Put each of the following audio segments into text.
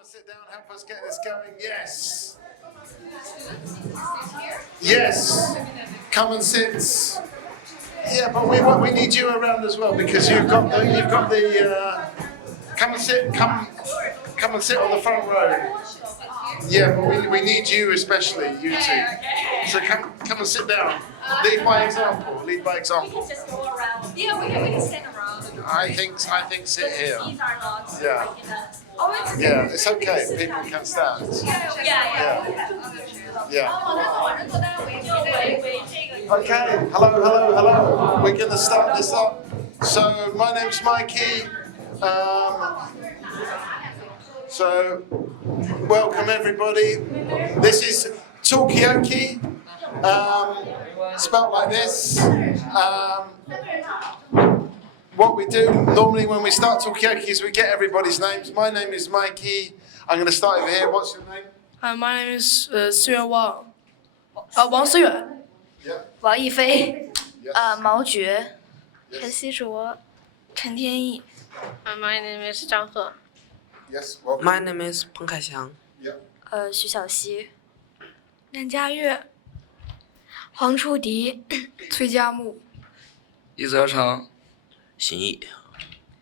and sit down, help us get this going. Yes. Yes. Come and sit. Yeah, but we need you around as well because you've got the come and sit and sit on the front row. Yeah, but we need you especially, you two. So come and sit down. Lead by example. Lead by example. Just go around. Yeah, we can stand around. I think sit here. These are not. Yeah. Yeah, it's okay. People can stand. Yeah. Okay. Hello. We're going to start this up. So my name's Mikey. So welcome everybody. This is Talkaoke. Spelt like this. What we do normally when we start Talkaoke is we get everybody's names. My name is Mikey. I'm going to start over here. What's your name? My name is 思源王，王思远， Yeah. 王亦菲， Yes. 毛觉， Yes. 陈希卓，陈天意。My name is 张赫。 Yes. Welcome. My name is 彭凯翔。 Yeah. 徐小溪，南佳悦，黄初迪，崔佳木，李泽成，邢毅，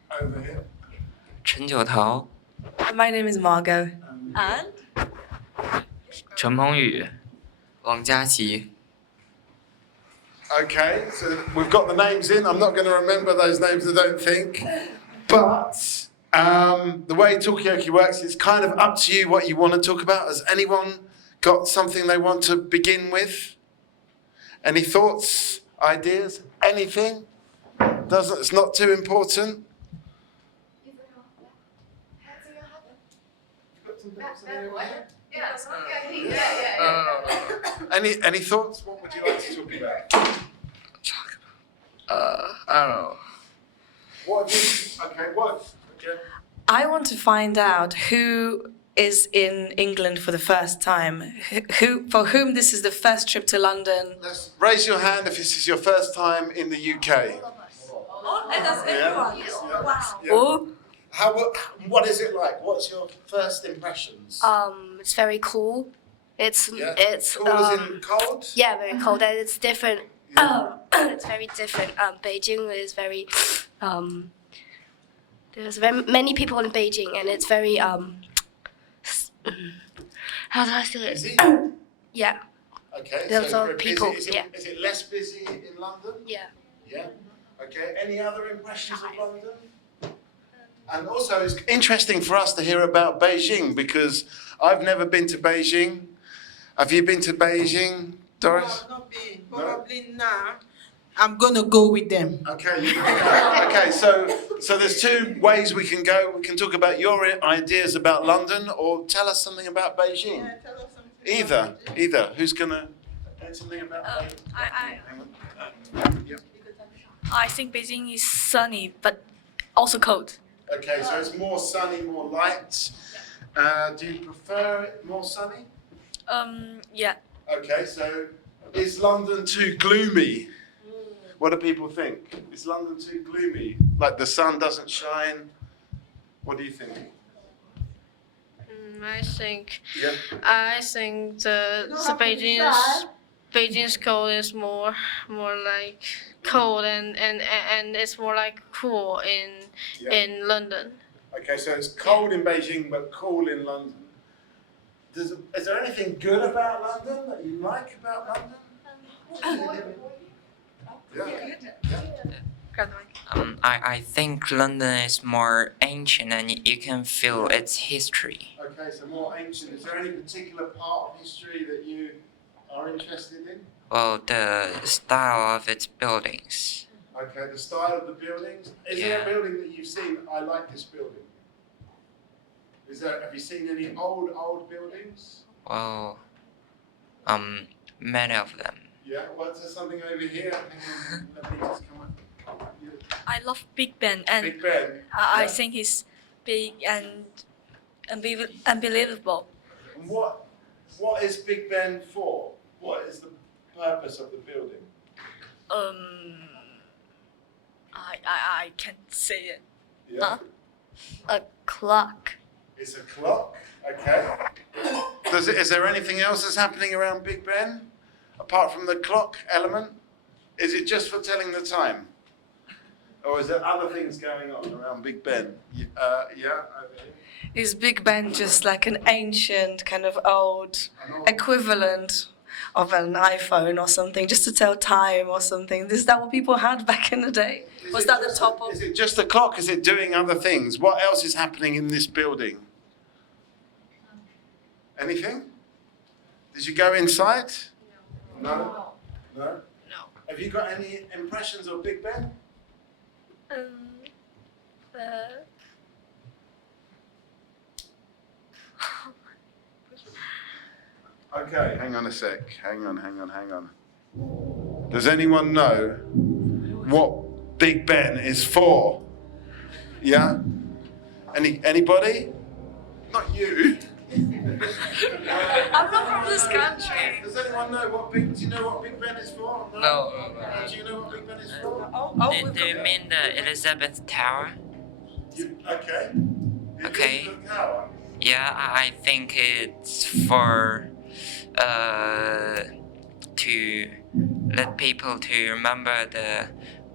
Over here. 陈九桃， My name is Margot. And 陈鹏宇，王佳琪。 Okay, so we've got the names in. I'm not going to remember those names, I don't think. But the way Talkaoke works, it's kind of up to you what you want to talk about. Has anyone got something they want to begin with? Any thoughts, ideas, anything? It's not too important. Any thoughts? What would you like to talk about? I don't know. What? Okay. What? Okay. I want to find out who is in England for the first time. For whom this is the first trip to London. Let's raise your hand if this is your first time in the UK. Oh, and that's everyone. Yeah. Wow. Yeah. Oh, What is it like? What's your first impressions? it's very cool. It's Yeah. it's Cool as in cold? yeah, very cold and it's different. Yeah. It's very different. Beijing is very there's very many people in Beijing and it's very how do I say Is it? it? Yeah, Okay. There's so a very people, busy. yeah. Is it less busy in London? yeah. Yeah. Okay. Any other impressions of London? And also, it's interesting for us to hear about Beijing because I've never been to Beijing. Have you been to Beijing, Doris? No, not been. Probably not. I'm gonna go with them. Okay. Okay. So there's two ways we can go. We can talk about your ideas about London, or tell us something about Beijing. Yeah, tell us something. Either. Who's gonna say something about Beijing? Yep. I think Beijing is sunny but also cold. Okay, so it's more sunny, more light. Do you prefer it more sunny? Yeah. Okay, so is London too gloomy? What do people think? Is London too gloomy? Like the sun doesn't shine? What do you think? I think Yeah. Beijing's cold is more like cold and it's more like cool Yeah. in London. Okay, so it's cold in Beijing but cool in London. Is there anything good about London that you like about London? Yeah. I think London is more ancient and you can feel its history. Okay, so more ancient. Is there any particular part of history that you are interested in? Well, the style of its buildings. Okay, the style of the buildings. Is there a Yeah. building that you've seen? I like this building. Have you seen any old buildings? Well, many of them. Yeah. What's there something over here? Hang on, let me just come up. Yeah. I love Big Ben and Big Ben. I Yeah. think it's big and unbelievable. And what is Big Ben for? What is the purpose of the building? I can't say it. Yeah. A clock. It's a clock. Okay. Is there anything else that's happening around Big Ben apart from the clock element? Is it just for telling the time, or is there other things going on around Big Ben? Yeah. Okay. Is Big Ben just like an ancient kind of old equivalent of an iPhone or something, just to tell time or something? Is that what people had back in the day? Was that the top of? Is it just a clock? Is it doing other things? What else is happening in this building? Anything? Did you go inside? No. No? No. Have you got any impressions of Big Ben? Okay, hang on a sec. Hang on. Does anyone know what Big Ben is for? Yeah? Anybody? Not you. I'm not from this country. Does anyone know do you know what Big Ben is for? No. Do you know what Big Ben is for? Do you mean the Elizabeth Tower? Okay. Okay. Elizabeth Tower. Yeah, I think it's for to let people to remember the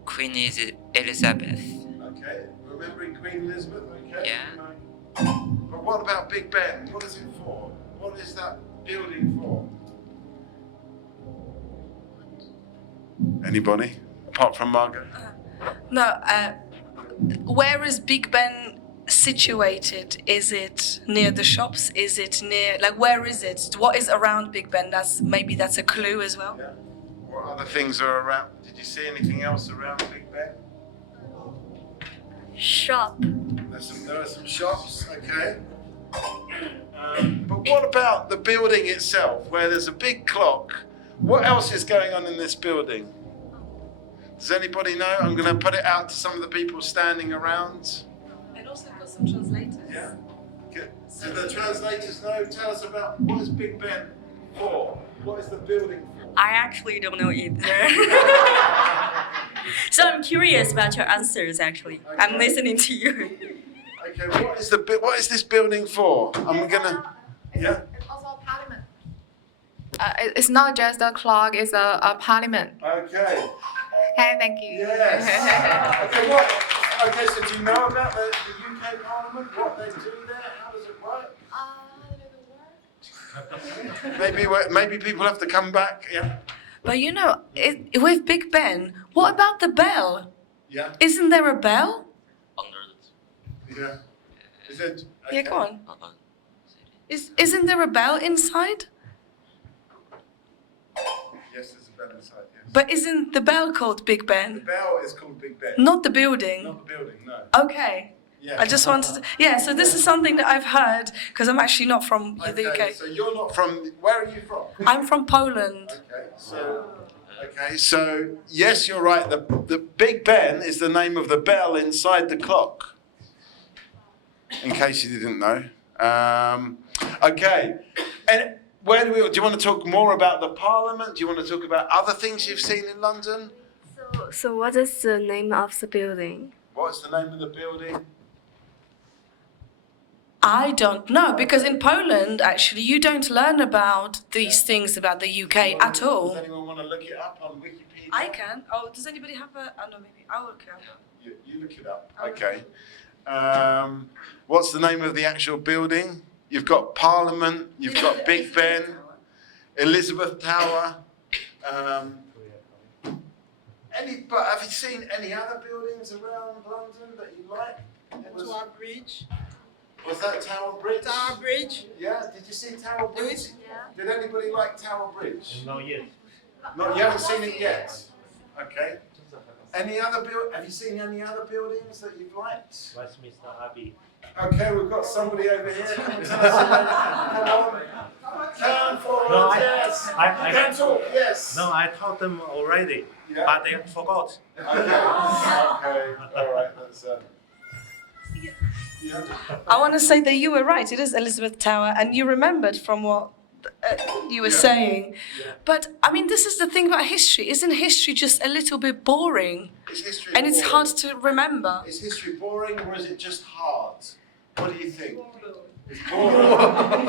Queen Elizabeth. Okay. Remembering Queen Elizabeth. Okay. Yeah. But what about Big Ben? What is it for? What is that building for? Anybody? Apart from Margot? No. Where is Big Ben situated? Is it near the shops? Is it near, like, where is it? What is around Big Ben? Maybe that's a clue as well. Yeah. What other things are around? Did you see anything else around Big Ben? Shop. There are some shops, okay. But what about the building itself, where there's a big clock? What else is going on in this building? Does anybody know? I'm going to put it out to some of the people standing around. And also got some translators. Yeah. Good. Do the translators know? Tell us about what is Big Ben for? What is the building for? I actually don't know either. So I'm curious about your answers actually. I'm listening to you. Okay, what is this building for? I'm gonna. Yeah. It's also a parliament. It's not just a clock, it's a parliament. Okay. Okay, thank you. Yes. Okay, so do you know about the UK Parliament? What they do there? How does it work? Maybe people have to come back. Yeah. But you know, with Big Ben, what about the bell? Yeah. Isn't there a bell? Yeah. Is it? Yeah, go on. Isn't there a bell inside? Yes, there's a bell inside. Yes. But isn't the bell called Big The Ben? bell is called Big Ben. Not the building. Not the building. No. Okay. Yeah. I just wanted to, yeah, so this is something that I've heard, because I'm actually not from the UK. So you're not from. Where are you from? I'm from Poland. Okay, so yes, you're right. The Big Ben is the name of the bell inside the clock. In case you didn't know. Okay, and do you want to talk more about the Parliament? Do you want to talk about other things you've seen in London? So what is the name of the building? What's the name of the building? I don't know, because in Poland, actually, you don't learn about these things about the UK at Does all. anyone want to look it up on Wikipedia? I can. Oh, does anybody have a? Oh no, maybe I will look it up. You look it up. Okay. What's the name of the actual building? You've got Parliament. You've got Big Ben, Elizabeth Tower. But have you seen any other buildings around London that you like? Tower Bridge. Was that Tower Bridge? Tower Bridge. Yeah. Did you see Tower Bridge? Yeah. Did anybody like Tower Bridge? No, yet. No, you haven't seen it yet. Okay. Any other Have you seen any other buildings that you've liked? Westminster Abbey. Okay, we've got somebody over here. Come on, tell us Come on. Turn forward. No, Yes. I You can talk. Yes. No, I taught them already, Yeah. but they forgot. Okay. All right. That's. Yeah. I want to say that you were right. It is Elizabeth Tower, and you remembered from what you were saying. Yeah. But I mean, this is the thing about history. Isn't history just a little bit boring? Is history And it's boring? hard to remember. Is history boring or is it just hard? What do you think? It's boring.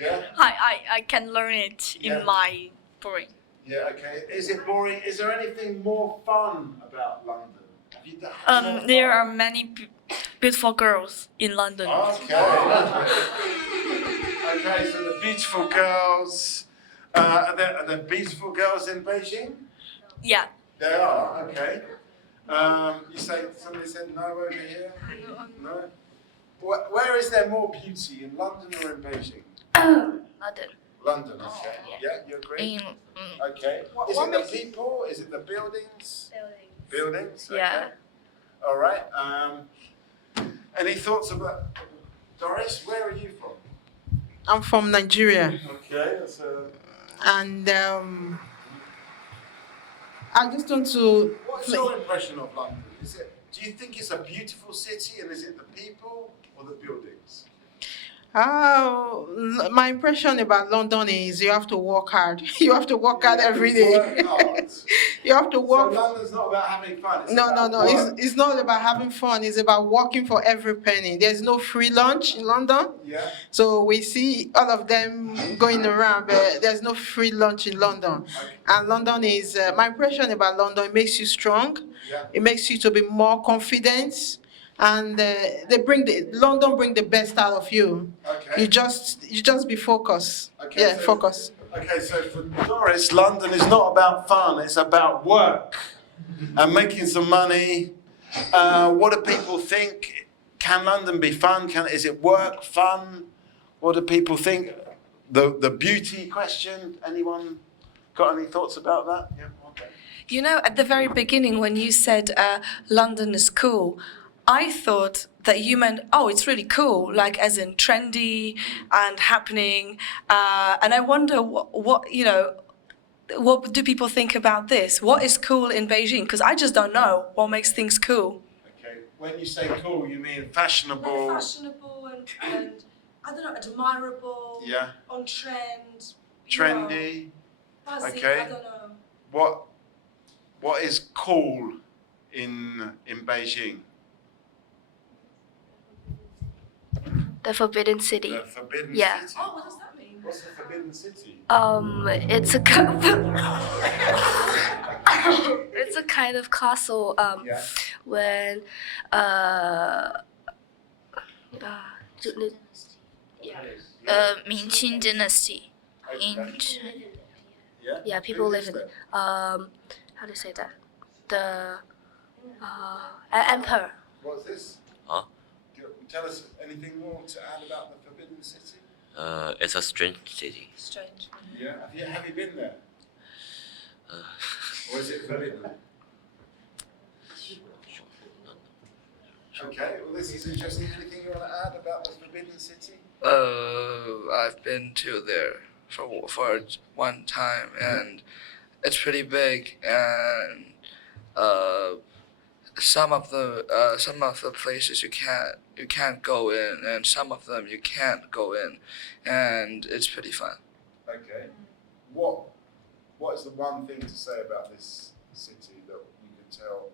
Yeah? I can learn it Yeah. in my brain. Yeah, okay. Is it boring? Is there anything more fun about London? Have you done more There fun? are many beautiful girls in London. Okay. Okay, so the beautiful girls. Are there beautiful girls in Beijing? Yeah. There are, okay. Somebody said no over here? No? Where is there more beauty, in London or in Beijing? London. London, okay. Yeah, you agree? Okay. Is it the people? Is it the buildings? Buildings, okay. Yeah. All right. Any thoughts about Doris? Where are you from? I'm from Nigeria, Okay, that's and I just want to. What's your impression of London? Do you think it's a beautiful city, and is it the people or the buildings? My impression about London is you have to work hard. You have to work hard every day. Work hard. You have to work. So London's not about having fun. It's No. about work. It's not about having fun. It's about working for every penny. There's no free lunch in London. Yeah. So we see all of them going around, but there's no free lunch in London. And London is, my impression about London, it makes you strong. Yeah. It makes you to be more confident. And London bring the best out of you. Okay. You just be focused. Okay, Yeah, so- focus. Okay, so for Doris, London is not about fun, it's about work and making some money. What do people think? Can London be fun? Is it work, fun? What do people think? The beauty question, anyone got any thoughts about that? Yeah, okay. You know, at the very beginning, when you said London is cool, I thought that you meant, oh, it's really cool, like as in trendy and happening. And I wonder what do people think about this? What is cool in Beijing? Because I just don't know what makes things cool. Okay, when you say cool, you mean fashionable? Like fashionable and I don't know, admirable, Yeah. on trend. Trendy? Buzzy, Okay. I don't know. What is cool in Beijing? The Forbidden City. The Forbidden Yeah. City. Oh, what does that mean? What's the Forbidden City? It's a it's a kind of castle. Yeah. When Ming Dynasty. yeah, people Who live lives in there? how do you say that? The emperor. What's this? Huh? Tell us anything more to add about the Forbidden City? It's a strange city. Strange. Yeah. Have you been there? Or is it forbidden? Okay, well this is interesting. Anything you want to add about the Forbidden City? I've been to there for one time, and it's pretty big, and some of the places you can't go in, and some of them you can't go in, and it's pretty fun. Okay. What is the one thing to say about this city that you could tell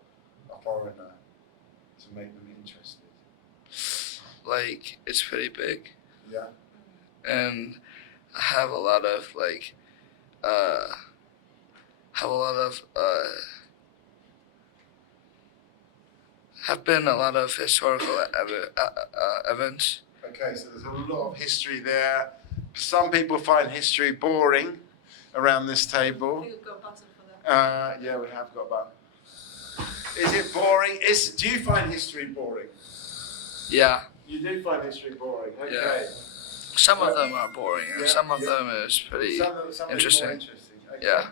a foreigner to make them interested? Like, it's pretty big, Yeah. and I have a lot of have been a lot of historical events. Okay, so there's a lot of history there. Some people find history boring around this table. We've got a button for that. Yeah, we have got one. Is it boring? Do you find history boring? Yeah, You do find history boring. Okay. Yeah. some of them are boring, and some of them is pretty Some are more interesting. Okay. Yeah.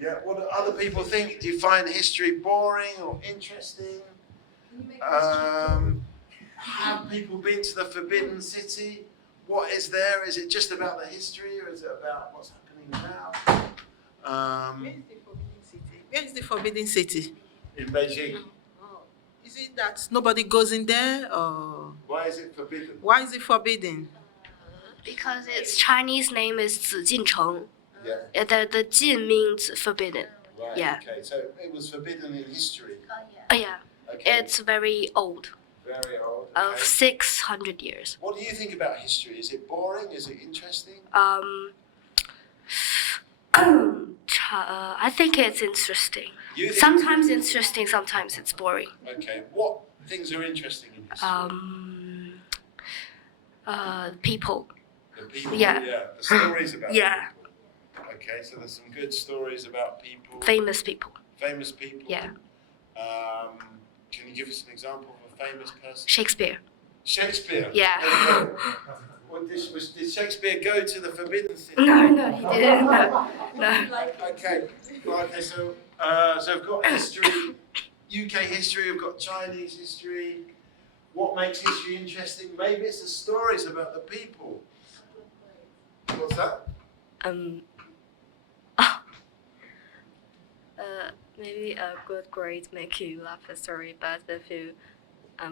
Yeah. What do other people think? Do you find history boring or interesting? Have people been to the Forbidden City? What is there? Is it just about the history, or is it about what's happening now? Where is the Forbidden City? In Beijing. Is it that nobody goes in there, or Why is it forbidden? why is it forbidden? Because its Chinese name is 紫禁城. Yeah. The Jin means forbidden. Right. Yeah. Okay. So it was forbidden in history. Oh yeah. Okay. It's very old. Very old. Of Okay. 600 years. What do you think about history? Is it boring? Is it interesting? I think it's interesting. You think- Sometimes interesting, sometimes it's boring. Okay. What things are interesting in history? People. The people. yeah. The stories about. Yeah. People. Okay. So there's some good stories about people. Famous people. Famous people. Yeah. Can you give us an example of a famous person? Shakespeare. Shakespeare. Yeah. Okay. Well, did Shakespeare go to the Forbidden City? No, he didn't. No. Okay. Okay. So we've got history, UK history. We've got Chinese history. What makes history interesting? Maybe it's the stories about the people. What's that? Maybe a good grade make you laugh at story, but if you I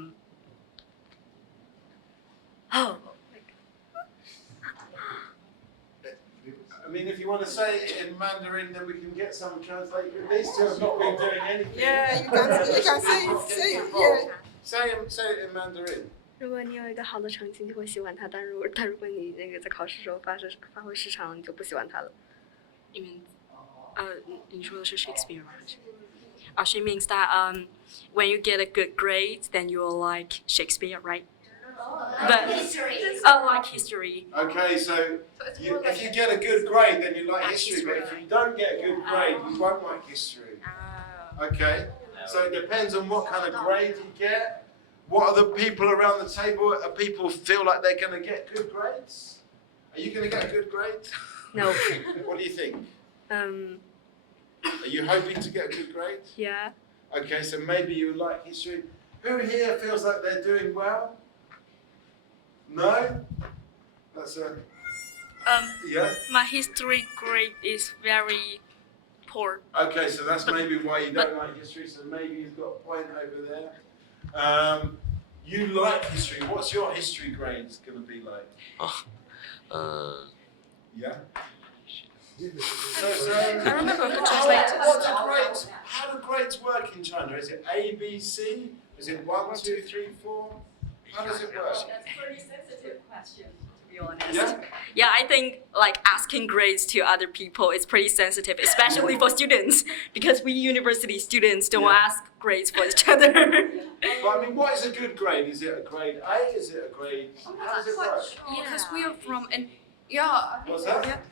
mean, if you want to say it in Mandarin, then we can get some translation. These two have not been doing anything. Yeah, you can say it. Yeah. Say it in Mandarin. 如果你有一个好的成绩，你会喜欢他；但如果你那个在考试时候发挥失常，你就不喜欢他了。You mean, 你说的是 Shakespeare, right? She means that when you get a good grade, then you will like Shakespeare, right? But like history. Okay, so if you get a good grade, then you like history. But if you don't get a good grade, you won't like history. Okay, so it depends on what kind of grade you get. What are the people around the table? Are people feel like they're going to get good grades? Are you going to get good grades? No. What do you think? Are Um. you hoping to get a good grade? Yeah. Okay, so maybe you like history. Who here feels like they're doing well? No? That's a... Yeah? My history grade is very poor. Okay, so that's maybe why you don't like history, so maybe you've got a point over there. You like history. What's your history grades going to be like? Yeah? So I remember the translators. How do grades work in China? Is it A, B, C? Is it 1, 2, 3, 4? How does it work? That's a pretty sensitive question, to be honest. Yeah? Yeah, I think like asking grades to other people is pretty sensitive, especially for students, because we university students don't ask grades for each other. But I mean, what is a good grade? Is it a grade A? Is it a grade... How does it work? Because we are from an What's that?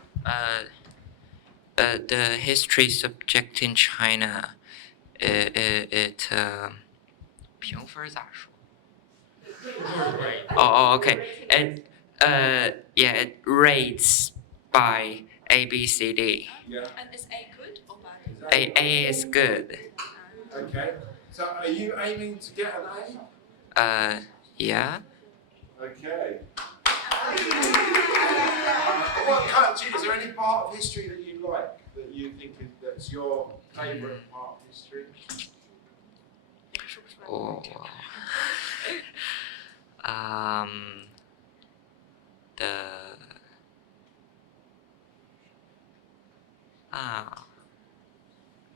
The history subject in China, it 评分咋说？ okay. It rates by A, B, C, D. Yeah. And is A good or bad? A is good. Okay. So are you aiming to get an Yeah. A? Okay. Is there any part of history that you like, that you think that's your favourite part of history? Oh.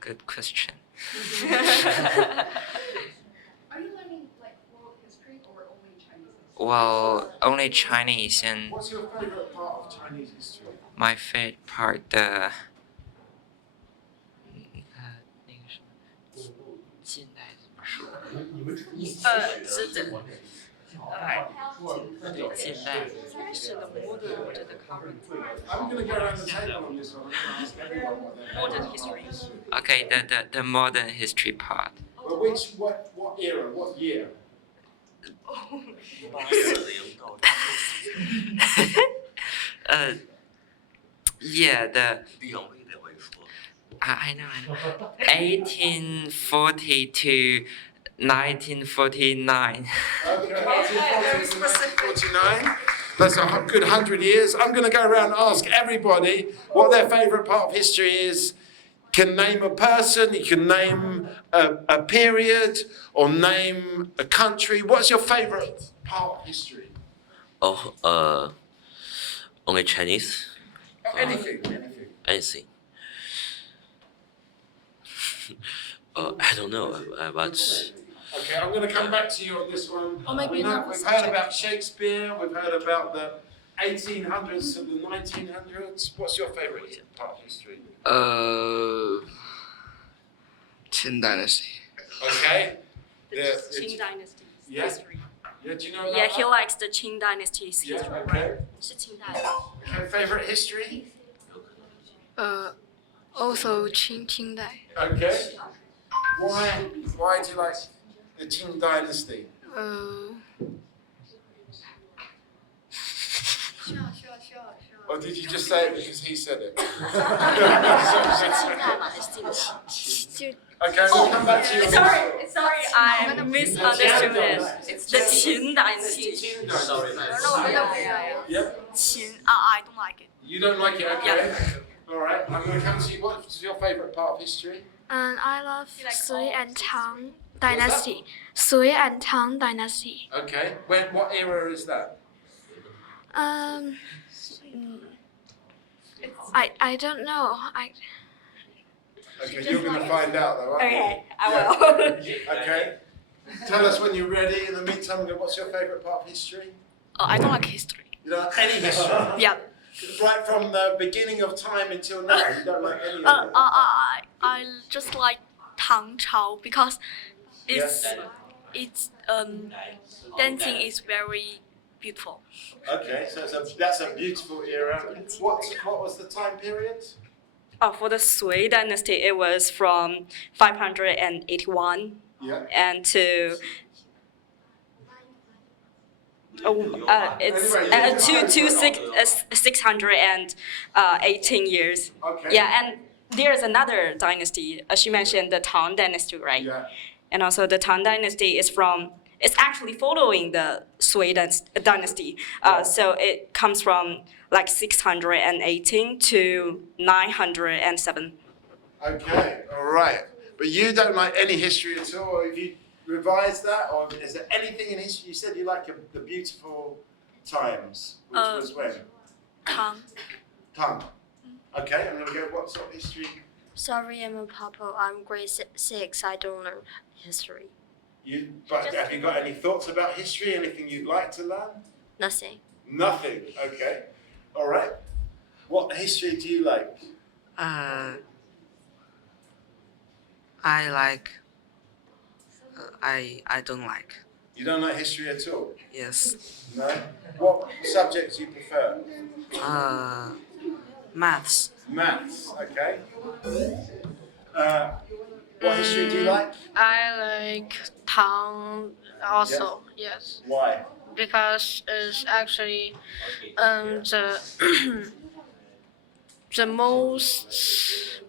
Good question. Are you learning like world history or only Chinese history? Well, only Chinese, and What's your favourite part of Chinese history? my favorite part, the 近代怎么说？近代。 I'm going to go around the table on this one. I'm going to ask everyone what their Modern history. Okay, the modern history part. But what era, what year? Yeah, I know. 1840 to 1949. Okay, 1949. That's a good 100 years. I'm going to go around and ask everybody what their favourite part of history is. Can name a person, you can name a period, or name a country. What's your favourite part of history? Only Chinese? Anything. Anything. I don't know, but Okay, I'm going to come back to you on this one. Or maybe We've another heard subject. about Shakespeare, we've heard about the 1800s to the 1900s. What's your favourite part of history? Qin Dynasty. Okay. The Qing Dynasty Yeah. history. Yeah, do you know about Yeah, he that? likes the Qing Dynasty's Yeah, history, okay. right? 是清代。 Okay, favourite history? Also 清代。 Okay. Why do you like the Qing Dynasty? Or did you just say it because he said it? Okay, we'll come back to you. Sorry, I misunderstood it. It's the Qin Dynasty. Qing Dynasty. Yep. Qin. I don't like it. You don't like it, okay? All right. I'm going to come to you. What's your favourite part of history? I love Sui and Tang Dynasty. Sui and Tang Dynasty. Okay. What era is that? I don't know. Okay, you're going to find out though, aren't you? Okay, I will. Okay. Tell us when you're ready. In the meantime, what's your favourite part of history? I don't like history. You don't like any history? Yeah. Right from the beginning of time until now, you don't like any of it? I just like Tang Chao because it's dancing is very beautiful. Okay, so that's a beautiful era. What was the time period? For the Sui dynasty, it was from 581 and to it's 618 years. Okay. Yeah, and there's another dynasty. She mentioned the Tang dynasty, right? Yeah. And also the Tang dynasty it's actually following the Sui dynasty. So it comes from like 618 to 907. Okay, all right. But you don't like any history at all? Have you revised that? Or is there anything in history? You said you like the beautiful times, which was when? Tang. Tang. Okay, I'm going to go, what sort of history? Sorry, I'm a papa. I'm grade 6. I don't learn history. But have you got any thoughts about history? Anything you'd like to learn? Nothing. Nothing. Okay. All right. What history do you like? I like. I don't like. You don't like history at all? Yes. No. What subjects do you prefer? Maths. Maths. Okay. What history do you like? I like Tang also, yes. Why? Because it's actually the the most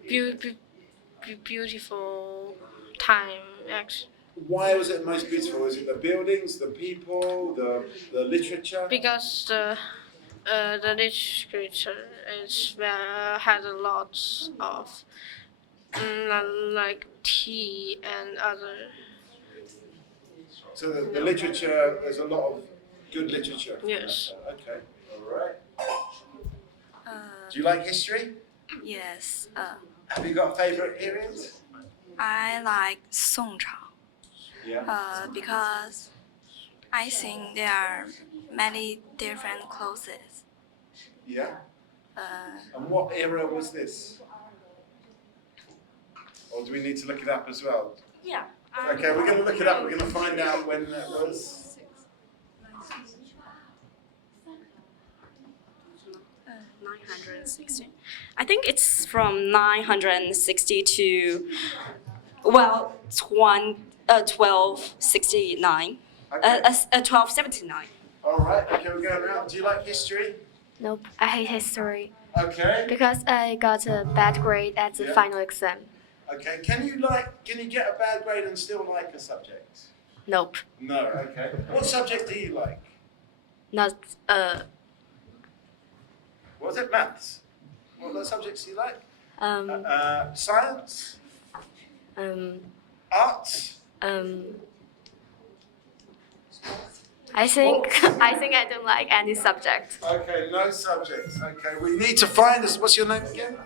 beautiful time actually. Why was it most beautiful? Is it the buildings, the people, the literature? Because the literature had a lot of like tea and other. So the literature, there's a lot of good literature. Yes. Okay. All right. Do you like history? Yes. Have you got favourite periods? I like Song Chao. Yeah. Because I think there are many different clothes. Yeah. And what era was this? Or do we need to look it up as well? Yeah. Okay, we're going to look it up. We're going to find out when that was. 960. I think it's from 960 to 1269. 1279. All right. Okay, we're going around. Do you like history? Nope, I hate history. Okay. Because I got a bad grade at the final exam. Okay. Can you get a bad grade and still like a subject? Nope. No. Okay. What subject do you like? Not What was it? Maths. What other subjects do you like? Science. Arts. I think I don't like any subject. Okay, no subjects. Okay, we need to find us. What's your name again?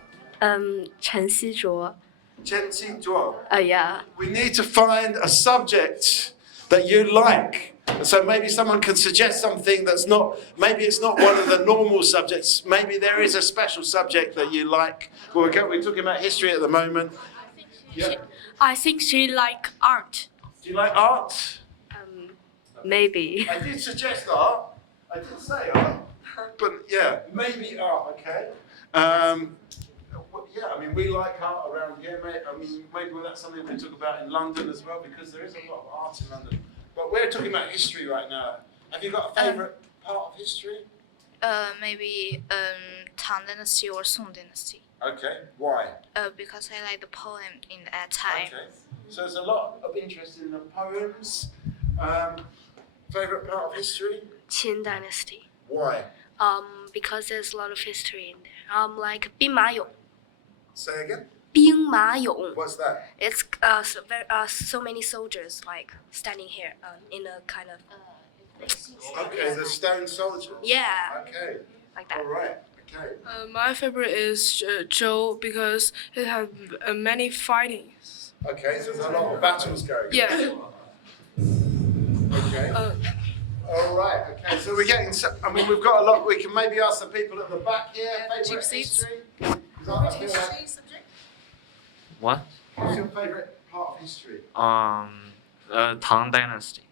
陈希卓. Chensi Duo. Yeah. We need to find a subject that you like. So maybe someone can suggest something that's not, maybe it's not one of the normal subjects. Maybe there is a special subject that you like. We're talking about history at the moment. Yeah. I think she like art. Do you like art? Maybe. I did suggest art. I did say art. But yeah, maybe art, okay. Yeah, I mean, we like art around here, mate. I mean, maybe that's something we talk about in London as well, because there is a lot of art in London. But we're talking about history right now. Have you got a favourite part of history? Maybe Tang Dynasty or Song Dynasty. Okay, why? Because I like the poem in that time. Okay, so there's a lot of interest in the poems. Favourite part of history? Qin Dynasty. Why? Because there's a lot of history in there. Like 兵马俑. Say again? 兵马俑. What's that? It's so many soldiers like standing here in a kind of. Okay, the stone soldiers. Yeah. Okay. Like that. All right. Okay. My favorite is Zhou because it has many fightings. Okay, so there's a lot of battles going. Yeah. Okay. All right. Okay. So we're getting. I mean, we've got a lot. We can maybe ask the people at the back here. Favorite history. What? What's your favorite part of history? Tang Dynasty.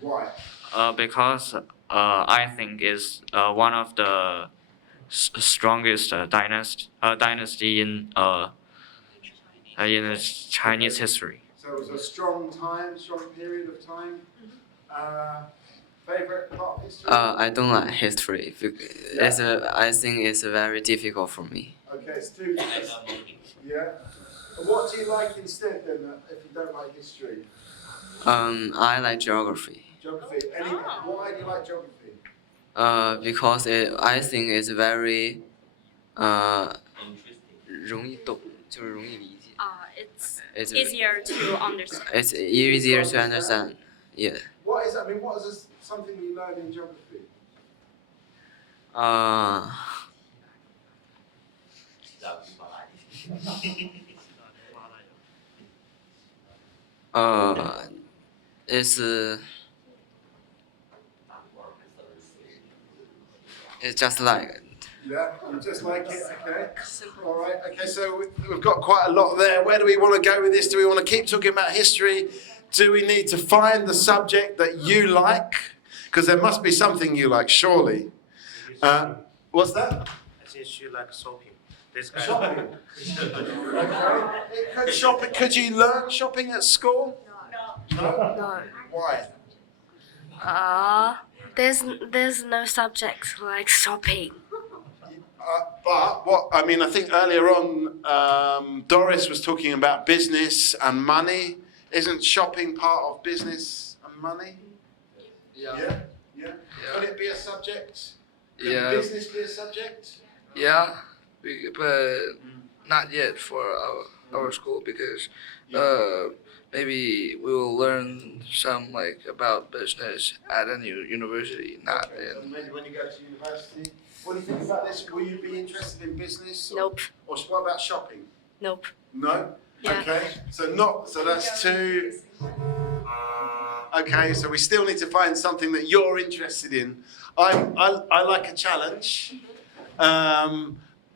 Why? Because I think is one of the strongest dynasty in Chinese history. So it was a strong period of time. Favorite part of history? I don't like history. I think it's very difficult for me. Okay, it's too. Yeah. And what do you like instead then, if you don't like history? I like geography. Geography. Why do you like geography? Because I think it's very 容易懂，就是容易理解。It's easier to understand. It's easier to understand. Yeah. What is? I mean, what is something you learn in geography? It's just like. Yeah, you just like it, okay? All right, okay, so we've got quite a lot there. Where do we want to go with this? Do we want to keep talking about history? Do we need to find the subject that you like? Because there must be something you like, surely. What's that? I think she likes shopping. Shopping. Okay. Shopping. Could you learn shopping at school? No. Why? There's no subject like shopping. But what I mean, I think earlier on, Doris was talking about business and money. Isn't shopping part of business and money? Yeah. Could it be a subject? Could business be a subject? Yeah, but not yet for our school because maybe we will learn some like about business at a new university. Not in. Maybe when you go to university. What do you think about this? Will you be interested in business? Nope. Or what about shopping? Nope. No? Yeah. Okay. So that's two. Okay, so we still need to find something that you're interested in. I like a challenge.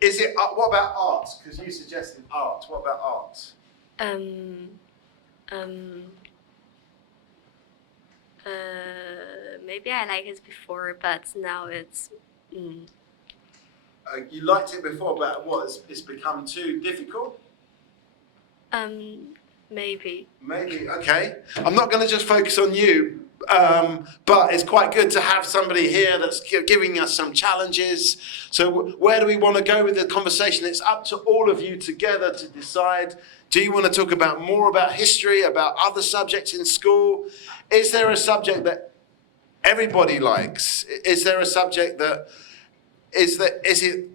Is it what about art? Because you suggested art. What about art? Maybe I liked it before, but now it's. You liked it before, but what? It's become too difficult? Maybe. Maybe, okay. I'm not going to just focus on you, but it's quite good to have somebody here that's giving us some challenges. So where do we want to go with the conversation? It's up to all of you together to decide. Do you want to talk more about history, about other subjects in school? Is there a subject that everybody likes? Is there a subject that is it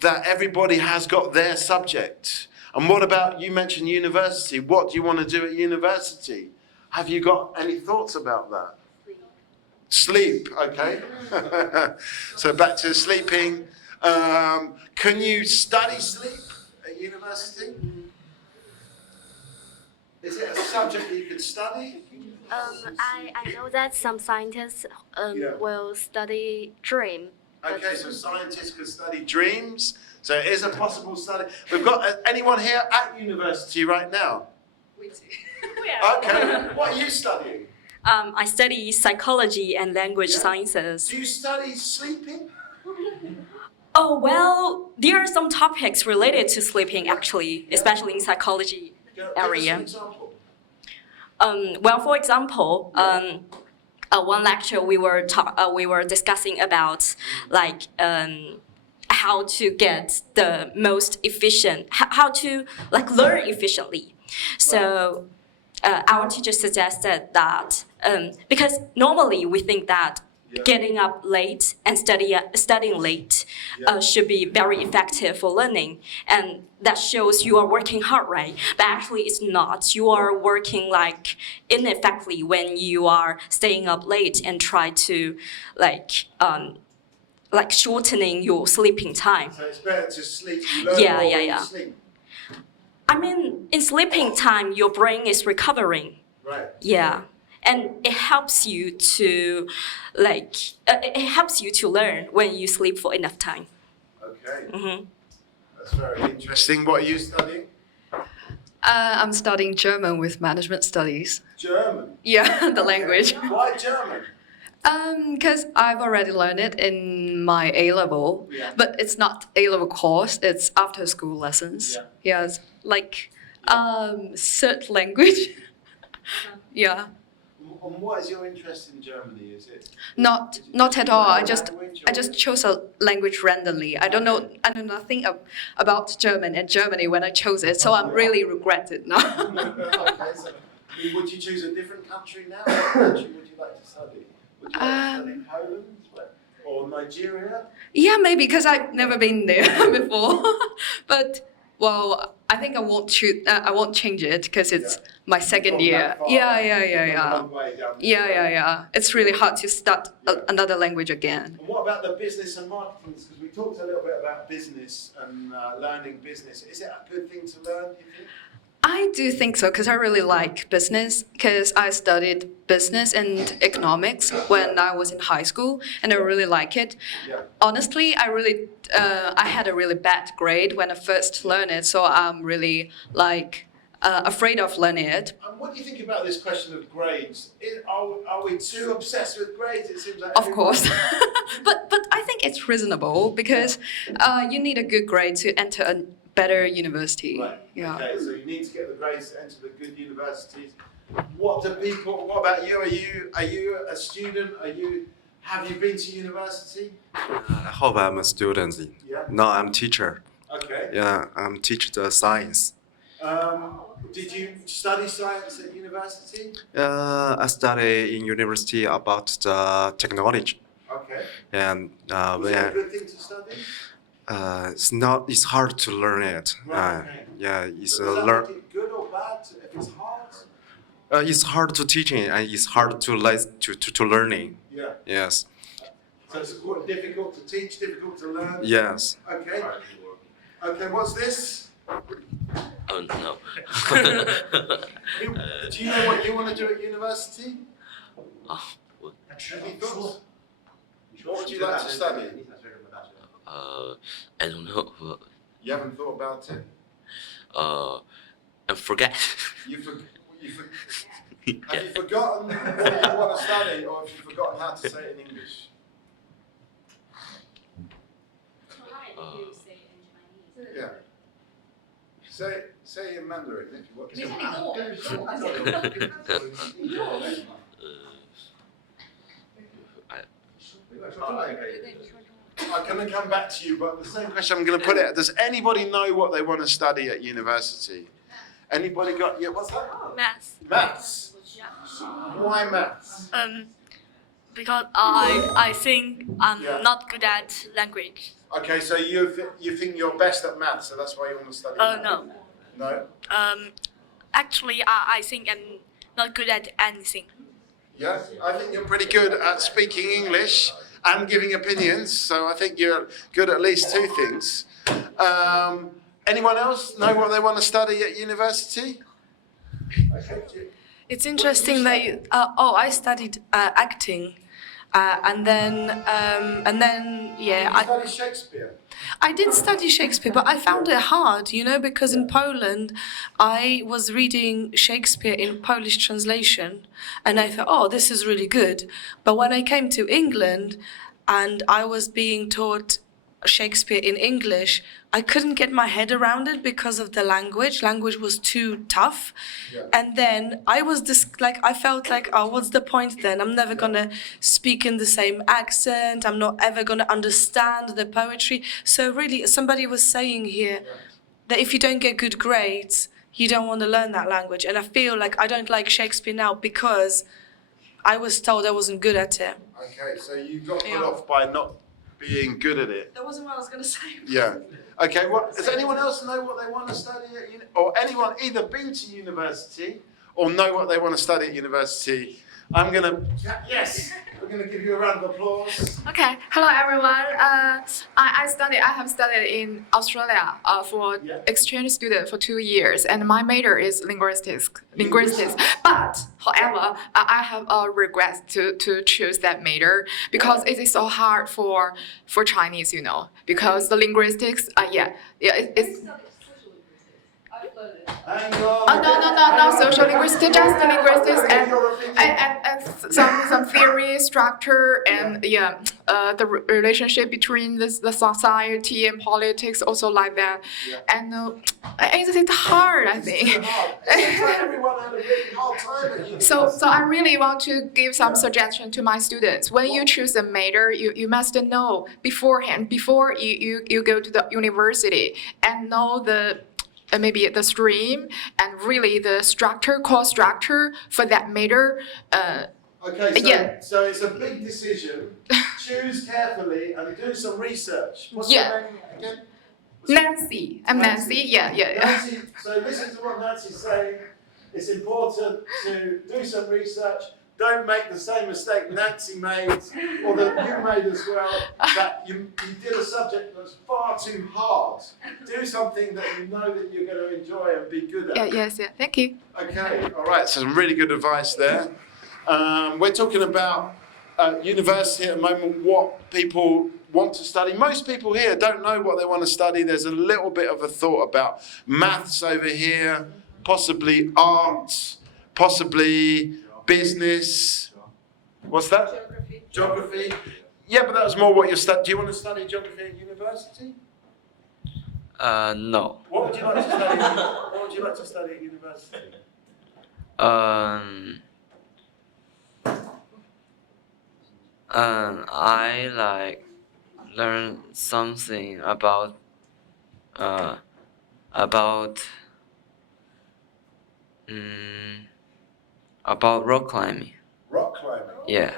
that everybody has got their subject? And what about, you mentioned university. What do you want to do at university? Have you got any thoughts about that? Sleep, okay. So back to sleeping. Can you study sleep at university? Is it a subject that you can study? I know that some scientists will study dream. Okay, so scientists can study dreams. So it is a possible study. We've got anyone here at university right now? We do. Okay, what are you studying? I study psychology and language sciences. Do you study sleeping? Oh, well, there are some topics related to sleeping actually, especially in psychology area. Give us an example. Well, for example, one lecture we were discussing about like how to get the most efficient, how to like learn efficiently. So our teacher suggested that because normally we think that getting up late and studying late should be very effective for learning, and that shows you are working hard, right? But actually it's not. You are working like ineffectively when you are staying up late and try to like shortening your sleeping time. So it's better to sleep. Learn more when you sleep. I mean, in sleeping time, your brain is recovering. Right. Yeah. And it helps you to learn when you sleep for enough time. Okay. Mm-hmm. That's very interesting. What are you studying? I'm studying German with management studies. German? Yeah, the language. Why German? Because I've already learned it in my A-level, but it's not A-level course, it's after-school lessons. Yeah, it's like third language. Yeah. And what is your interest in Germany? Is it? Not at all. I just chose a language randomly. I know nothing about German and Germany when I chose it, so I'm really regretted now. Okay, so would you choose a different country now? What country would you like to study? Would you like to study Poland or Nigeria? Yeah, maybe because I've never been there before. But well, I think I won't choose. I won't change it because it's my second year. Yeah. It's really hard to start another language again. And what about the business and marketing? Because we talked a little bit about business and learning business. Is it a good thing to learn, do you think? I do think so because I really like business because I studied business and economics when I was in high school and I really like it. Honestly, I had a really bad grade when I first learned it, so I'm really afraid of learning it. And what do you think about this question of grades? Are we too obsessed with grades? It seems like of course, but I think it's reasonable because you need a good grade to enter a better university. Right. Yeah. Okay, so you need to get the grades to enter the good universities. What about you? Are you a student? Have you been to university? I hope I'm a student. No, I'm teacher. Okay. Yeah, I'm teach the science. Did you study science at university? I study in university about the technology. Okay. And Was it a good thing to study? it's hard to learn it. Right. Yeah, it's Does that make it good or bad if it's hard? It's hard to teaching and it's hard to learning. Yeah. Yes. So it's quite difficult to teach, difficult to learn. Yes. Okay. Okay. What's this? Oh no. Do you know what you want to do at university? Any thoughts? What would you like to study? I don't know. You haven't thought about it? I forget. Have you forgotten what you want to study, or have you forgotten how to say it in English? Yeah. Say in Mandarin if you want. I'm going to come back to you, but the same question I'm going to put it. Does anybody know what they want to study at university? Anybody got? Yeah, what's that? Maths. Maths. Why maths? Because I think I'm not good at language. Okay, so you think you're best at maths, so that's why you want to study maths? No. No? Actually, I think I'm not good at anything. Yeah, I think you're pretty good at speaking English and giving opinions, so I think you're good at least two things. Anyone else know what they want to study at university? It's interesting that you. I studied acting, and then yeah, You study Shakespeare. I did study Shakespeare, but I found it hard, because in Poland, I was reading Shakespeare in Polish translation, and I thought, oh, this is really good. But when I came to England, and I was being taught Shakespeare in English, I couldn't get my head around it because of the language. Language was too tough. Yeah. And then I was I felt like, oh, what's the point then? I'm never gonna speak in the same accent. I'm not ever gonna understand the poetry. So really, somebody was saying here that if you don't get good grades, you don't want to learn that language. And I feel like I don't like Shakespeare now because I was told I wasn't good at it. Okay, so you got put off by not being good at it. That wasn't what I was gonna say. Yeah. Okay. Does anyone else know what they want to study at or anyone either been to university or know what they want to study at university? Yes. We're gonna give you a round of applause. Okay. Hello, everyone. I have studied in Australia for exchange student for 2 years, and my major is linguistics. But however, I have a regret to choose that major because it is so hard for Chinese, because the linguistics. It's. No, social linguistics, just the linguistics and some theory, structure, and the relationship between the society and politics, also like that. And it's hard, I think. So I really want to give some suggestion to my students. When you choose a major, you must know beforehand, before you go to the university, and know maybe the stream and really the core structure for that major. So it's a big decision. Choose carefully and do some research. What's your name again? Nancy. I'm Nancy. Yeah. Nancy, so listen to what Nancy's saying. It's important to do some research. Don't make the same mistake Nancy made, or that you made as well, that you did a subject that's far too hard. Do something that you know that you're going to enjoy and be good at. Yes. Thank you. Okay, all right, so some really good advice there. We're talking about university at the moment, what people want to study. Most people here don't know what they want to study. There's a little bit of a thought about maths over here, possibly arts, possibly business. What's that? Geography. Yeah, but that was more what you're studying. Do you want to study geography at university? No. What would you like to study? What would you like to study at university? I like learn something about rock climbing. Rock climbing? Yeah.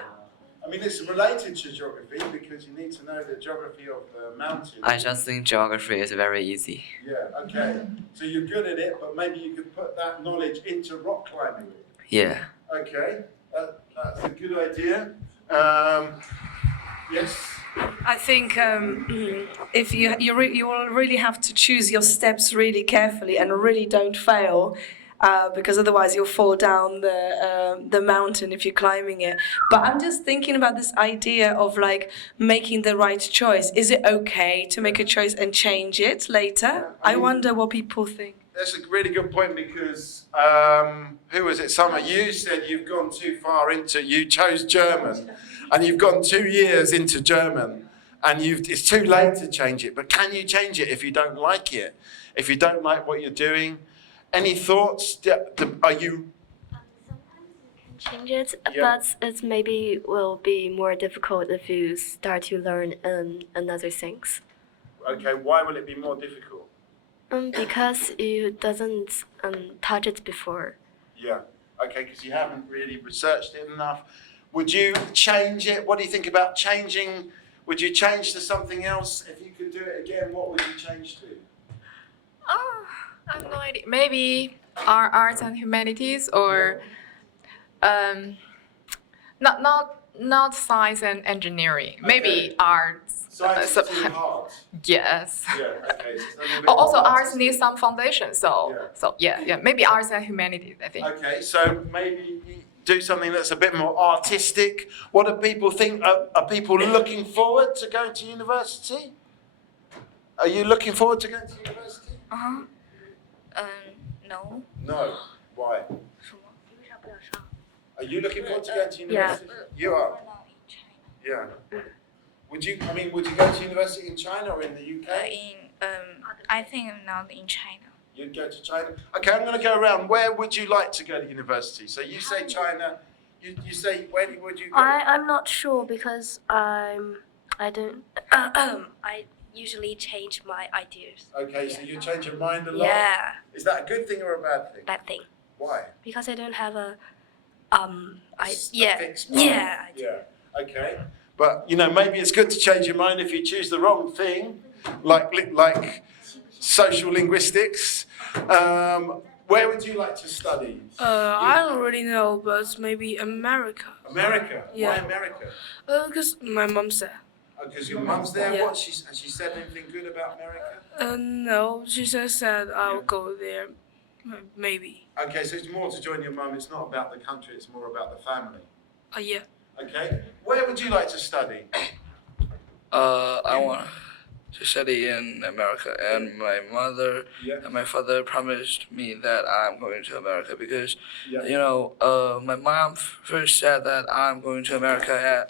I mean, it's related to geography because you need to know the geography of the mountain. I just think geography is very easy. Yeah, okay. So you're good at it, but maybe you could put that knowledge into rock climbing. Yeah. Okay, that's a good idea. Yes? I think if you will really have to choose your steps really carefully and really don't fail. Because otherwise you'll fall down the mountain if you're climbing it. But I'm just thinking about this idea of like making the right choice. Is it okay to make a choice and change it later? I wonder what people think. That's a really good point because, who was it? Summer, you said you've gone too far you chose German and you've gone 2 years into German and it's too late to change it. But can you change it if you don't like it? If you don't like what you're doing? Any thoughts? Are you? Change it, but it maybe will be more difficult if you start to learn another things. Okay, why will it be more difficult? Because you doesn't touch it before. Yeah. Okay, because you haven't really researched it enough. Would you change it? What do you think about changing? Would you change to something else if you could do it again? What would you change to? I have no idea. Maybe arts and humanities, or not not science and engineering. Maybe arts. Science is too hard. Yes. Yeah, okay. So it's a little bit Also, more arts needs some foundation. So yeah. Maybe arts and humanities, I think. Okay, so maybe you do something that's a bit more artistic. What do people think? Are people looking forward to going to university? Are you looking forward to going to university? No. No. Why? Are you looking forward to going to university? You are. Yeah. Would you go to university in China or in the UK? I think not in China. You'd go to China. Okay, I'm going to go around. Where would you like to go to university? So you say China. You say where would you go? I'm not sure because I usually change my ideas. Okay, so you change your mind a lot. Yeah. Is that a good thing or a bad thing? Bad thing. Why? Because I don't have a Fixed mind. Yeah. Okay. But maybe it's good to change your mind if you choose the wrong thing, like social linguistics. Where would you like to study? I don't really know, but maybe America. America? Yeah. Why America? Because my mom said. Because your mum's there? Yeah. Has she said anything good about America? No, she just said I'll go there, maybe. Okay, so it's more to join your mum. It's not about the country. It's more about the family. Yeah. Okay. Where would you like to study? I want to study in America, and my mother and my father promised me that I'm going to America because, my mom first said that I'm going to America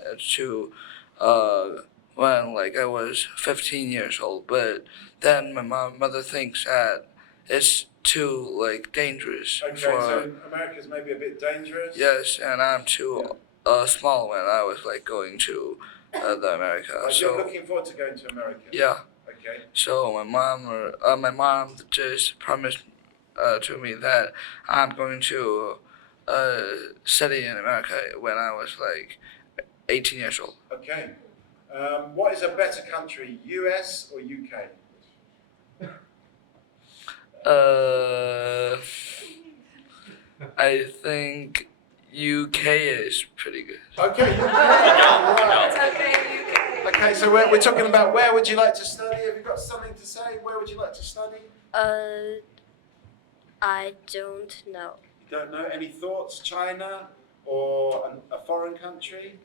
when I was 15 years old, but then my mother thinks that it's too dangerous Okay, so America's maybe a bit dangerous. Yes, and I'm too small when I was going to the America. So you're looking forward to going to America. Yeah. Okay. So my mom just promised to me that I'm going to study in America when I was 18 years old. Okay. What is a better country, US or UK? I think UK is pretty good. Okay. Okay, so we're talking about where would you like to study? Have you got something to say? Where would you like to study? I don't know. You don't know? Any thoughts? China or a foreign country?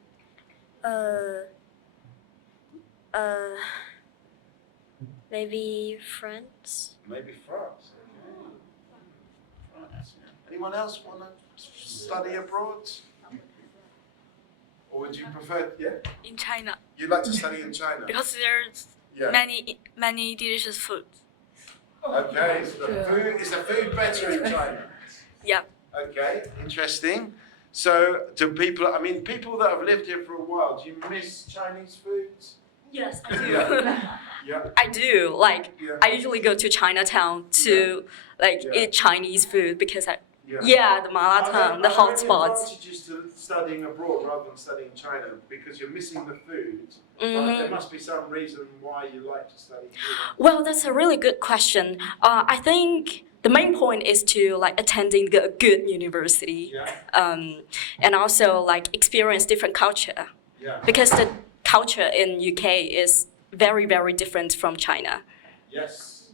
Maybe France. Maybe France. Okay. France. Anyone else want to study abroad? Or would you prefer? Yeah. In China. You'd like to study in China? Because there's many delicious food. Okay. So is the food better in China? Yeah. Okay. Interesting. So do people that have lived here for a while, do you miss Chinese foods? Yes, I do. Yeah. I do. I usually go to Chinatown to eat Chinese food because the mala tang, the hot spots. Are there advantages to studying abroad rather than studying in China because you're missing the food? But there must be some reason why you like to study here. Well, that's a really good question. I think the main point is to attending a good university, and also experience different culture. Yeah. Because the culture in UK is very, very different from China. Yes.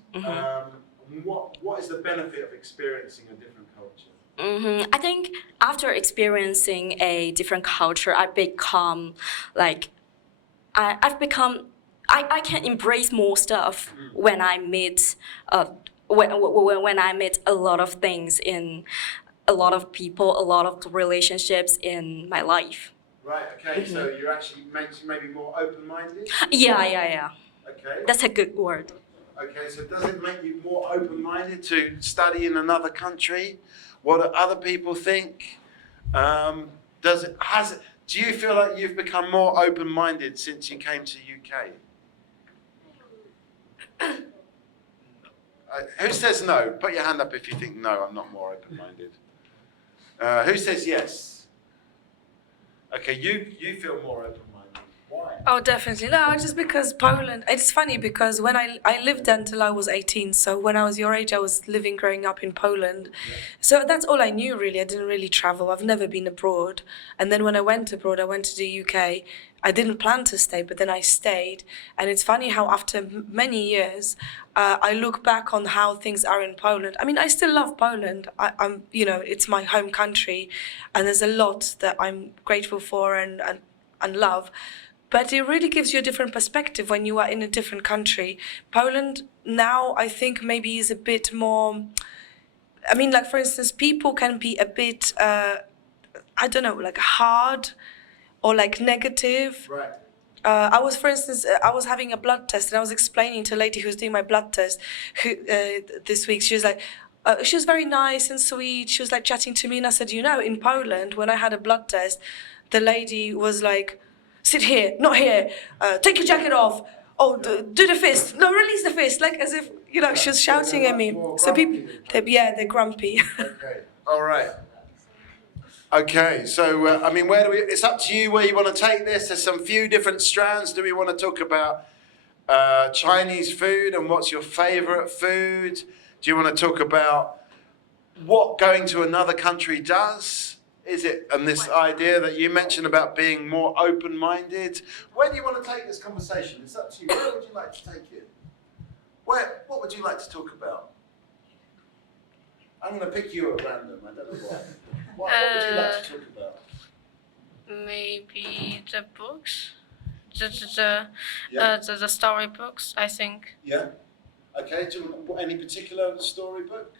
What is the benefit of experiencing a different culture? I think after experiencing a different culture, I can embrace more stuff when I meet when I meet a lot of things in a lot of people, a lot of relationships in my life. Right. Okay. So you're actually makes you maybe more open-minded. Yeah. Okay. That's a good word. Okay. So does it make you more open-minded to study in another country? What do other people think? Do you feel like you've become more open-minded since you came to UK? Who says no? Put your hand up if you think no, I'm not more open-minded. Who says yes? Okay, you feel more open-minded. Why? Oh, definitely. No, just because Poland. It's funny because when I lived there until I was 18. So when I was your age, I was growing up in Poland. So that's all I knew really. I didn't really travel. I've never been abroad. And then when I went abroad, I went to the UK. I didn't plan to stay, but then I stayed. And it's funny how after many years, I look back on how things are in Poland. I mean, I still love Poland. I'm, it's my home country, and there's a lot that I'm grateful for and love. But it really gives you a different perspective when you are in a different country. Poland now, I think, maybe is a bit more. I mean, like for instance, people can be a bit, I don't know, like hard or like negative. Right. I was, for instance, I was having a blood test, and I was explaining to a lady who was doing my blood test this week. She was like, she was very nice and sweet. She was like chatting to me, and I said, in Poland, when I had a blood test, the lady was like, sit here, not here. Take your jacket off. Oh, do the fist. No, release the fist. Like as if, she was shouting at me. So people, they're grumpy. Okay. All right. Okay, so I mean, it's up to you where you want to take this. There's some few different strands. Do we want to talk about Chinese food and what's your favorite food? Do you want to talk about what going to another country does? Is it, and this idea that you mentioned about being more open-minded? Where do you want to take this conversation? It's up to you. Where would you like to take it? What would you like to talk about? I'm going to pick you at random. I don't know why. What would you like to talk about? Maybe the books, the storybooks, I think. Yeah. Okay. Do you want any particular storybook?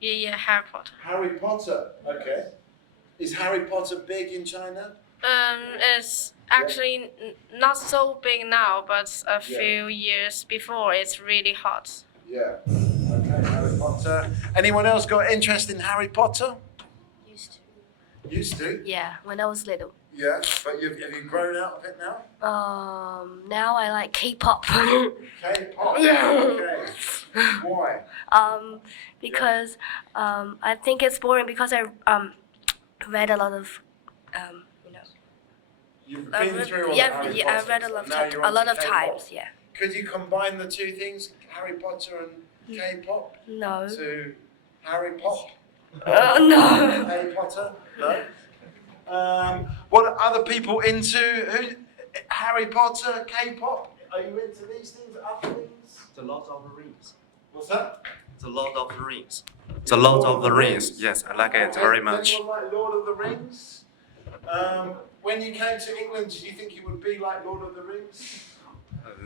Yeah, Harry Potter. Harry Potter. Okay. Is Harry Potter big in China? It's actually not so big now, but a few years before, it's really hot. Yeah. Okay, Harry Potter. Anyone else got interest in Harry Potter? Used to. Used to? Yeah, when I was little. Yeah, but have you grown out of it now? Now I like K-pop. K-pop? Okay. Why? Because I think it's boring because I read a lot of You've been through all the yeah, Harry yeah, I Potter, read a lot of K-pop. times, yeah. Could you combine the two things, Harry Potter and K-pop? No. To Harry Pop? No. Harry Potter? No? What are other people into? Harry Potter, K-pop? Are you into these things, other things? The Lord of the Rings. What's that? The Lord of the Rings. The Lord of the Rings. Yes, I like it very much. Anyone like Lord of the Rings? When you came to England, did you think you would be like Lord of the Rings?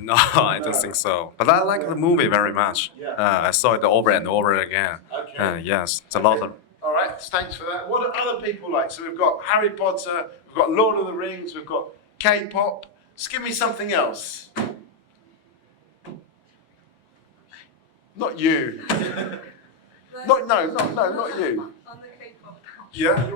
No, I don't think so. But I like the movie very much. I saw it over and over again. Okay. Yes, it's a lot of. All right, thanks for that. What do other people like? So we've got Harry Potter, we've got Lord of the Rings, we've got K-pop. Just give me something else. Not you. Not you. Yeah.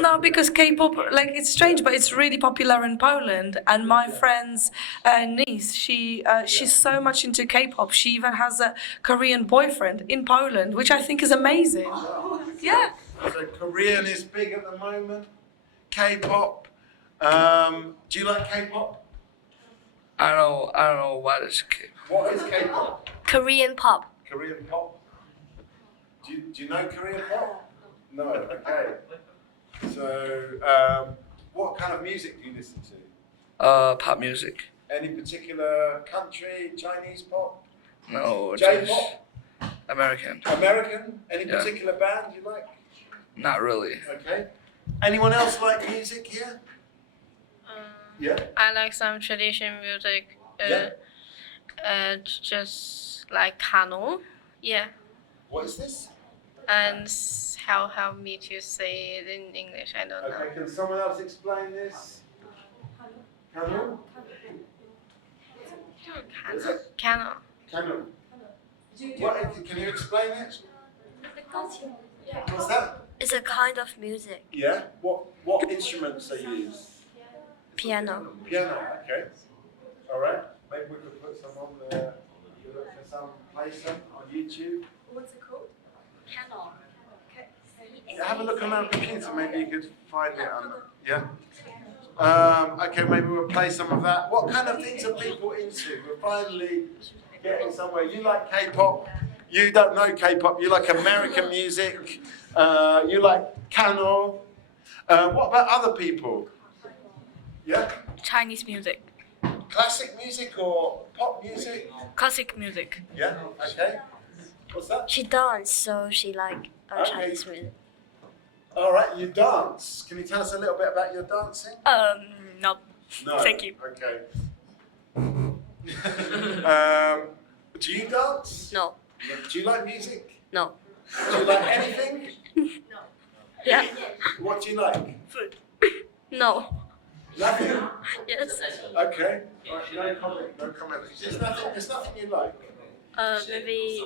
No, because K-pop, like it's strange, but it's really popular in Poland. And my friend's niece, she's so much into K-pop. She even has a Korean boyfriend in Poland, which I think is amazing. Yeah. So Korean is big at the moment. K-pop. Do you like K-pop? I don't know what is K-pop. What is K-pop? Korean pop. Korean pop. Do you know Korean pop? No. Okay. So, what kind of music do you listen to? Pop music. Any particular country? Chinese pop? No, J-pop? just American. American? Any Yeah. particular band you like? Not really. Okay. Anyone else like music here? Yeah. I like some traditional music. Just like Kano. Yeah. What is this? And help me to say it in English. I don't know. Okay, can someone else explain this? Kano? Kano. Kano. What, can you explain it? What's that? It's a kind of music. Yeah. What instruments are used? Piano. Piano. Okay. All right. Maybe we could put some on there. Look for some, play some on YouTube. What's it called? Yeah, have a look on our computer. Maybe you could find it on. Yeah. Okay, maybe we'll play some of that. What kind of things are people into? We're finally getting somewhere. You like K-pop. You don't know K-pop. You like American music. You like Kano. What about other people? Yeah? Chinese music. Classic music or pop music? Classic music. Yeah, okay. What's that? She danced, so she like Okay. Chinese music. All right, you dance. Can you tell us a little bit about your dancing? No. No. Thank you. Okay. Do you dance? No. Do you like music? No. Do you like anything? Yeah. What do you like? Food. No. Nothing? Yes. Okay. All right, no comment. No comment. There's nothing you like. Maybe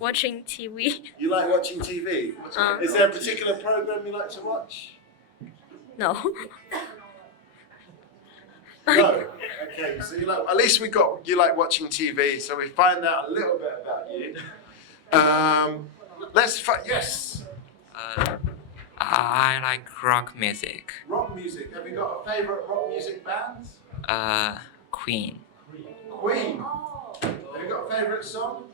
watching TV. You like watching TV? Is there a particular program you like to watch? No. No. Okay, so you like. At least you like watching TV, so we find out a little bit about you. Yes. I like rock music. Rock music. Have you got a favourite rock music band? Queen. Queen. Have you got a favourite song?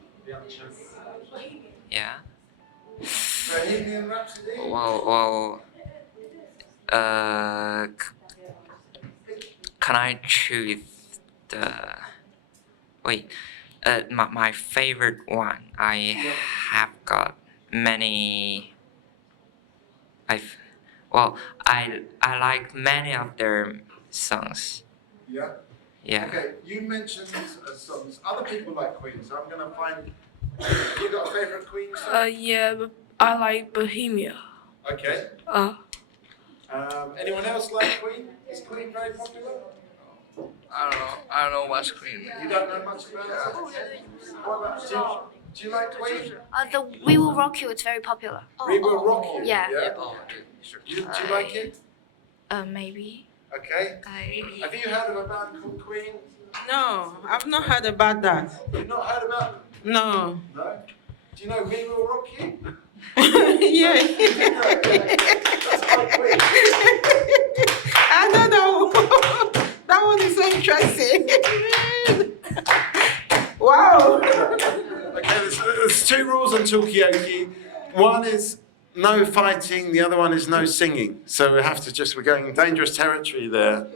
Yeah. Bohemian Rhapsody. Well. Can I choose the? Wait. My favorite one. I have got many. I like many of their songs. Yeah. Yeah. Okay, you mentioned songs. Other people like Queen, so I'm gonna find. You got a favourite Queen song? Yeah, but I like Bohemia. Okay. Anyone else like Queen? Is Queen very popular? I don't know what's Queen. You don't know much about it? Okay. What about you? Do you like Queen? The We Will Rock You is very popular. We Will Rock You. Yeah. Do you like it? Maybe. Okay. Have you heard of a band called Queen? No, I've not heard about that. You've not heard about? No. No. Do you know We Will Rock You? Yeah. That's quite Queen. I don't know. That one is so interesting. Wow. Okay, there's two rules on Talkaoke. One is no fighting, the other one is no singing. So we have to we're going in dangerous territory there.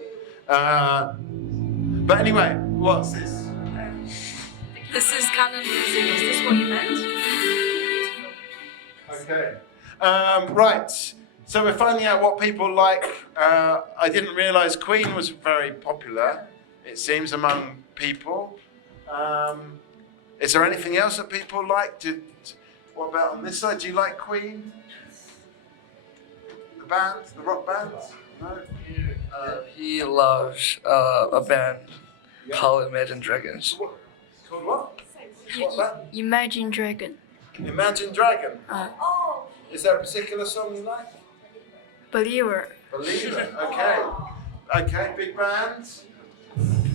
But anyway, what's this? This is canon music. Is this what you meant? Okay. Right. So we're finding out what people like. I didn't realise Queen was very popular, it seems, among people. Is there anything else that people like? What about on this side? Do you like Queen? The band? The rock band? No? He loves a band called Imagine Dragons. Called what? What band? Imagine Dragon. Imagine Dragon? Is there a particular song you like? Believer. Believer, okay. Okay, big band.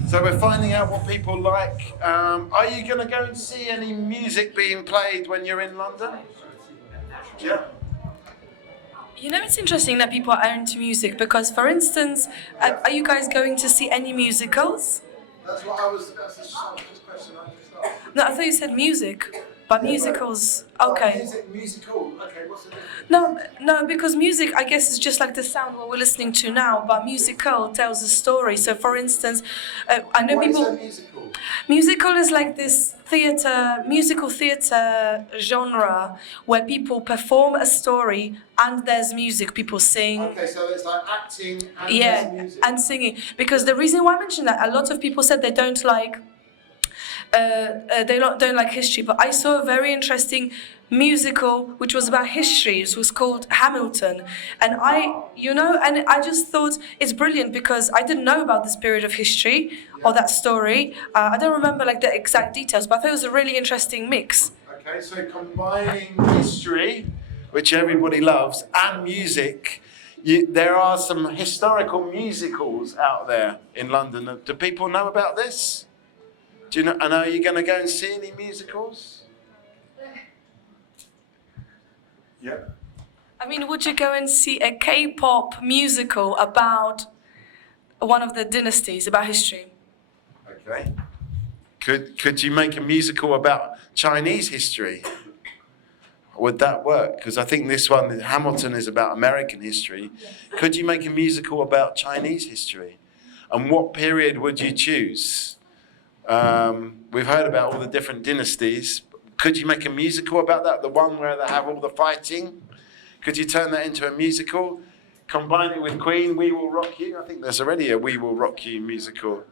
So we're finding out what people like. Are you going to go and see any music being played when you're in London? Yeah. You know, it's interesting that people are into music because, for instance, are you guys going to see any musicals? That's the question I just asked. No, I thought you said music, but musicals, okay. Musical, okay, what's the difference? No, because music, I guess, is just like the sound what we're listening to now, but musical tells a story. So, for instance, I know people. What is a musical? Musical is like this musical theatre genre where people perform a story and there's music, people sing. Okay, so it's like acting and there's music. And singing. Because the reason why I mentioned that, a lot of people said they don't like don't like history, but I saw a very interesting musical which was about history. It was called Hamilton, and I just thought it's brilliant because I didn't know about this period of history or that story. I don't remember like the exact details, but I thought it was a really interesting mix. Okay, so combining history, which everybody loves, and music. There are some historical musicals out there in London. Do people know about this? Do you know? And are you going to go and see any musicals? Yeah. I mean, would you go and see a K-pop musical about one of the dynasties, about history? Okay. Could you make a musical about Chinese history? Would that work? Because I think this one, Hamilton, is about American history. Could you make a musical about Chinese history? And what period would you choose? We've heard about all the different dynasties. Could you make a musical about that? The one where they have all the fighting? Could you turn that into a musical? Combine it with Queen, We Will Rock You? I think there's already a We Will Rock You musical.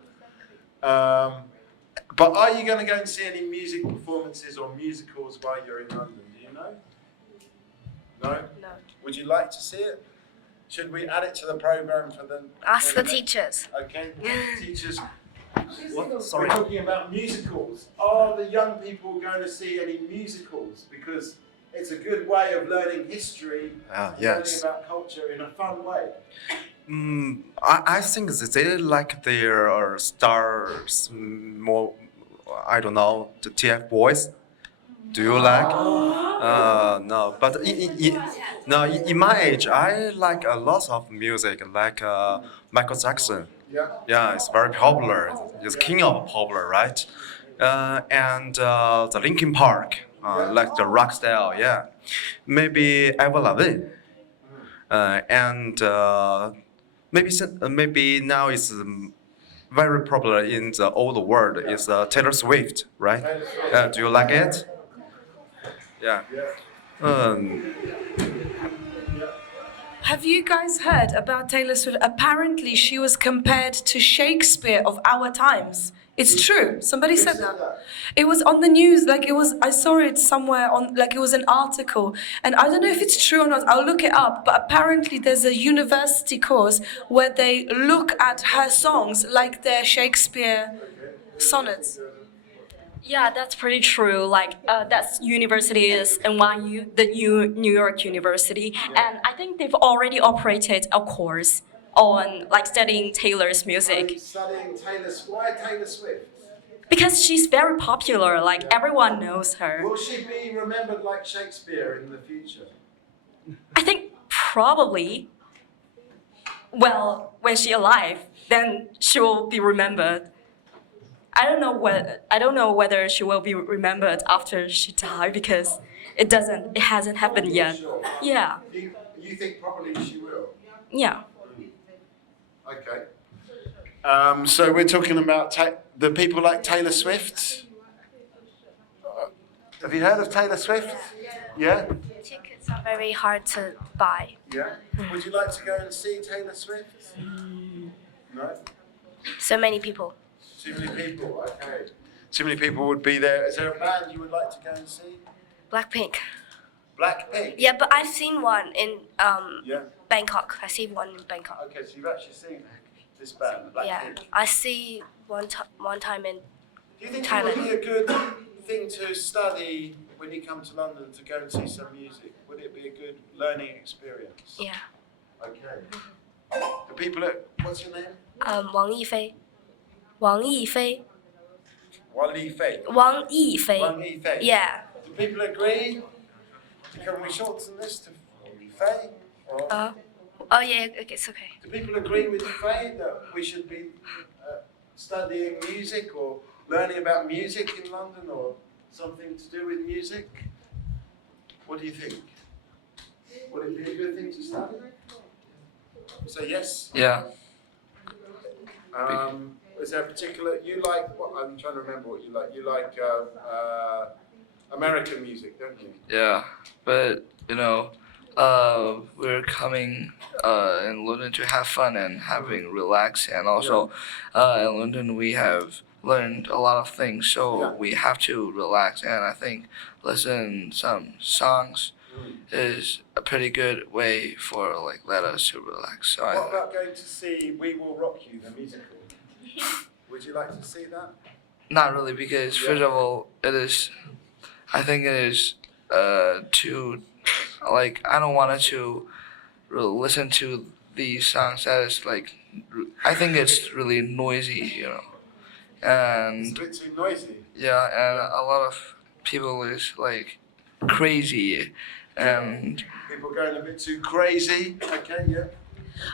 But are you going to go and see any music performances or musicals while you're in London? Do you know? No? No. Would you like to see it? Should we add it to the program for the... Ask the teachers. Okay, teachers. What? Sorry. We're talking about musicals. Are the young people going to see any musicals? Because it's a good way of learning history, Yes. learning about culture in a fun way. I think that they like their stars more. I don't know, the TF Boys. Do you like? No, but in my age, I like a lot of music, like Michael Jackson. Yeah, it's very popular. It's king of popular, right? And the Linkin Park, like the rock style. Yeah, maybe Avril Lavigne, and maybe now it's very popular in the old world is Taylor Swift, right? Do you like it? Yeah. Have you guys heard about Taylor Swift? Apparently, she was compared to Shakespeare of our times. It's true. Somebody said that. It was on the news. I saw it somewhere it was an article. And I don't know if it's true or not. I'll look it up. But apparently, there's a university course where they look at her songs like they're Shakespeare sonnets. Yeah, that's pretty true. That's university is NYU, the New York University, and I think they've already operated a course on studying Taylor's music. Studying Taylor Swift. Why Taylor Swift? Because she's very popular, everyone knows her. Will she be remembered like Shakespeare in the future? I think probably. Well, when she's alive, then she will be remembered. I don't know whether she will be remembered after she died because it hasn't happened yet. Sure. Yeah. You think probably she will? Yeah. Okay. So we're talking about the people like Taylor Swift. Have you heard of Taylor Swift? Yeah? Tickets are very hard to buy. Yeah? Would you like to go and see Taylor Swift? No? So many people. Too many people, okay. Too many people would be there. Is there a band you would like to go and see? Blackpink. Blackpink? Yeah, but I've seen one in Bangkok. I've seen one in Bangkok. Okay, so you've actually seen this band, Blackpink? Yeah, I see one time in Do you think Thailand. it would be a good thing to study when you come to London to go and see some music? Would it be a good learning experience? Yeah. Okay. The people what's your name? Wang Yifei. Wang Yifei. Wang Yifei. Wang Yifei. Wang Yifei. Yeah. Do people agree? Can we shorten this to Yifei? Or Oh yeah, okay, it's okay. do people agree with Yifei that we should be studying music or learning about music in London or something to do with music? What do you think? Would it be a good thing to study? Say yes? Yeah. Is there a particular, you like, what, I'm trying to remember what you like. You like American music, don't you? Yeah, but we're coming in London to have fun and having relax, and also in London we have learned a lot of things, so we have to relax. And I think listen some songs is a pretty good way for let us to relax. So What about going to see We Will Rock You, the musical? Would you like to see that? Not really, because first of all, I think it is too, I don't want to listen to these songs that is I think it's really noisy, and It's a bit too noisy. yeah, and a lot of people is crazy, and People going a bit too crazy. Okay, yeah.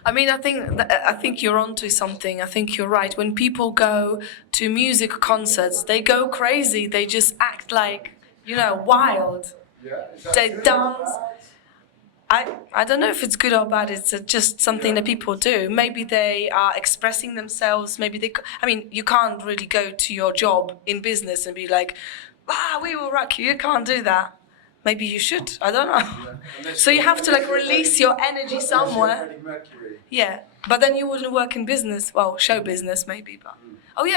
I mean, I think you're onto something. I think you're right. When people go to music concerts, they go crazy. They just act like, wild. Yeah. They dance. I don't know if it's good or bad. It's just something that people do. Maybe they are expressing themselves. Maybe I mean, you can't really go to your job in business and be like, we will rock you. You can't do that. Maybe you should. I don't know. Yeah. So you have to release your energy somewhere. Yeah, but then you wouldn't work in business. Well, show business maybe, but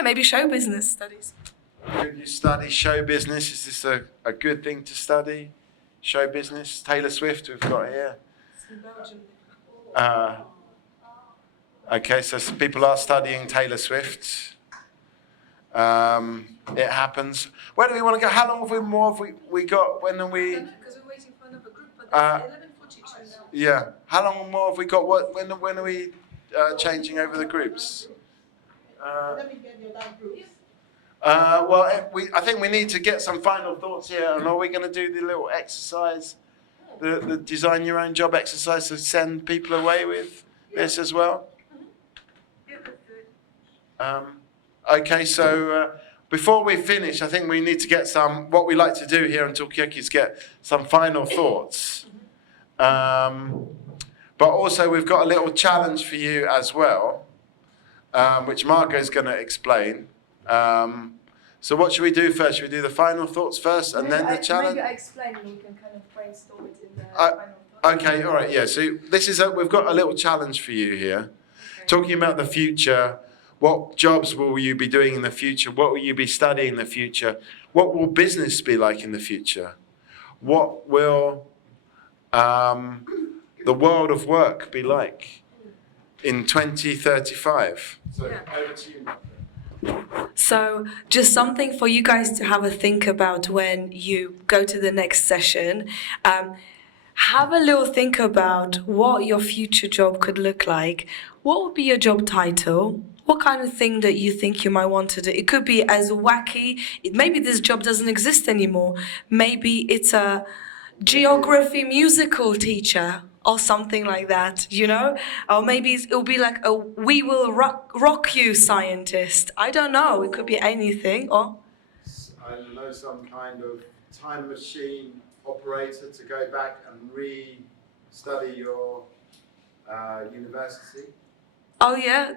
maybe show business studies. Could you study show business? Is this a good thing to study? Show business. Taylor Swift, we've got here. Okay, so some people are studying Taylor Swift. It happens. Where do we want to go? How long have we got? When are we? Because we're waiting for another group, but it's 11:42 now. Yeah. How long more have we got? When are we changing over the groups? Let me get your that group. I think we need to get some final thoughts here. And are we going to do the little exercise, the design your own job exercise to send people away with this as well? Okay, so before we finish, I think we need to get what we like to do here in Talkaoke is get some final thoughts. But also we've got a little challenge for you as well, which Margot's going to explain. So what should we do first? Should we do the final thoughts first and then the challenge? Maybe I explain and we can kind of brainstorm it in the final thoughts. Okay, all right, yeah. So we've got a little challenge for you here. Okay. Talking about the future, what jobs will you be doing in the future? What will you be studying in the future? What will business be like in the future? What will the world of work be like in 2035? So over to you, Margaret. So just something for you guys to have a think about when you go to the next session. Have a little think about what your future job could look like. What would be your job title? What kind of thing that you think you might want to do? It could be as wacky. Maybe this job doesn't exist anymore. Maybe it's a geography musical teacher or something like that, Or maybe it'll be like a we will rock you scientist. I don't know. It could be anything. Or I don't know, some kind of time machine operator to go back and re-study your university. Oh yeah.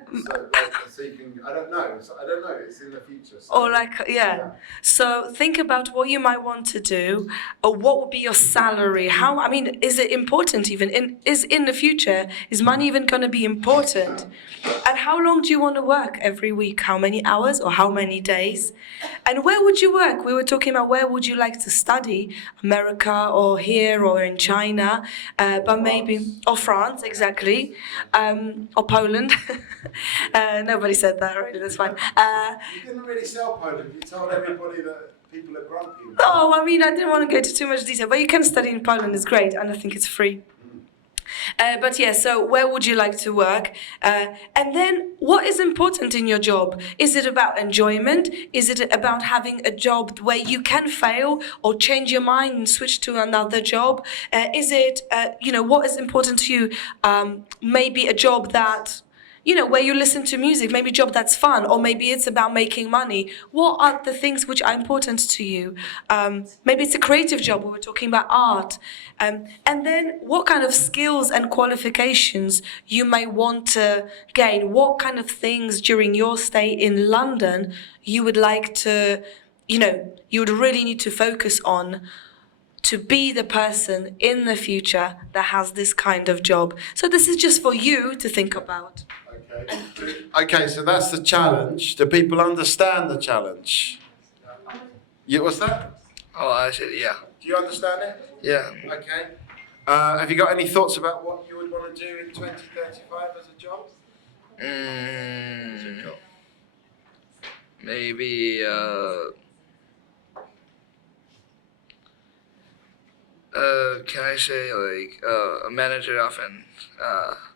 So you can. I don't know. It's in the future. So. Or yeah. So think about what you might want to do, or what would be your salary? Is it important even? In the future, is money even going to be important? And how long do you want to work every week? How many hours or how many days? And where would you work? We were talking about where would you like to study? America or here or in China, but maybe or France exactly, or Poland. Nobody said that already. That's fine. You didn't really sell Poland. You told everybody that people are grumpy. No, I didn't want to go into too much detail, but you can study in Poland. It's great, and I think it's free. But yeah, so where would you like to work? And then what is important in your job? Is it about enjoyment? Is it about having a job where you can fail or change your mind and switch to another job? Is it, what is important to you? Maybe a job that where you listen to music, maybe a job that's fun, or maybe it's about making money. What are the things which are important to you? Maybe it's a creative job where we're talking about art. And then what kind of skills and qualifications you may want to gain? What kind of things during your stay in London you would like to, you would really need to focus on to be the person in the future that has this kind of job. So this is just for you to think about. Okay, so that's the challenge. Do people understand the challenge? What's that? Oh, I said yeah. Do you understand it? Yeah. Okay. Have you got any thoughts about what you would want to do in 2035 as a job? Maybe can I say like a manager of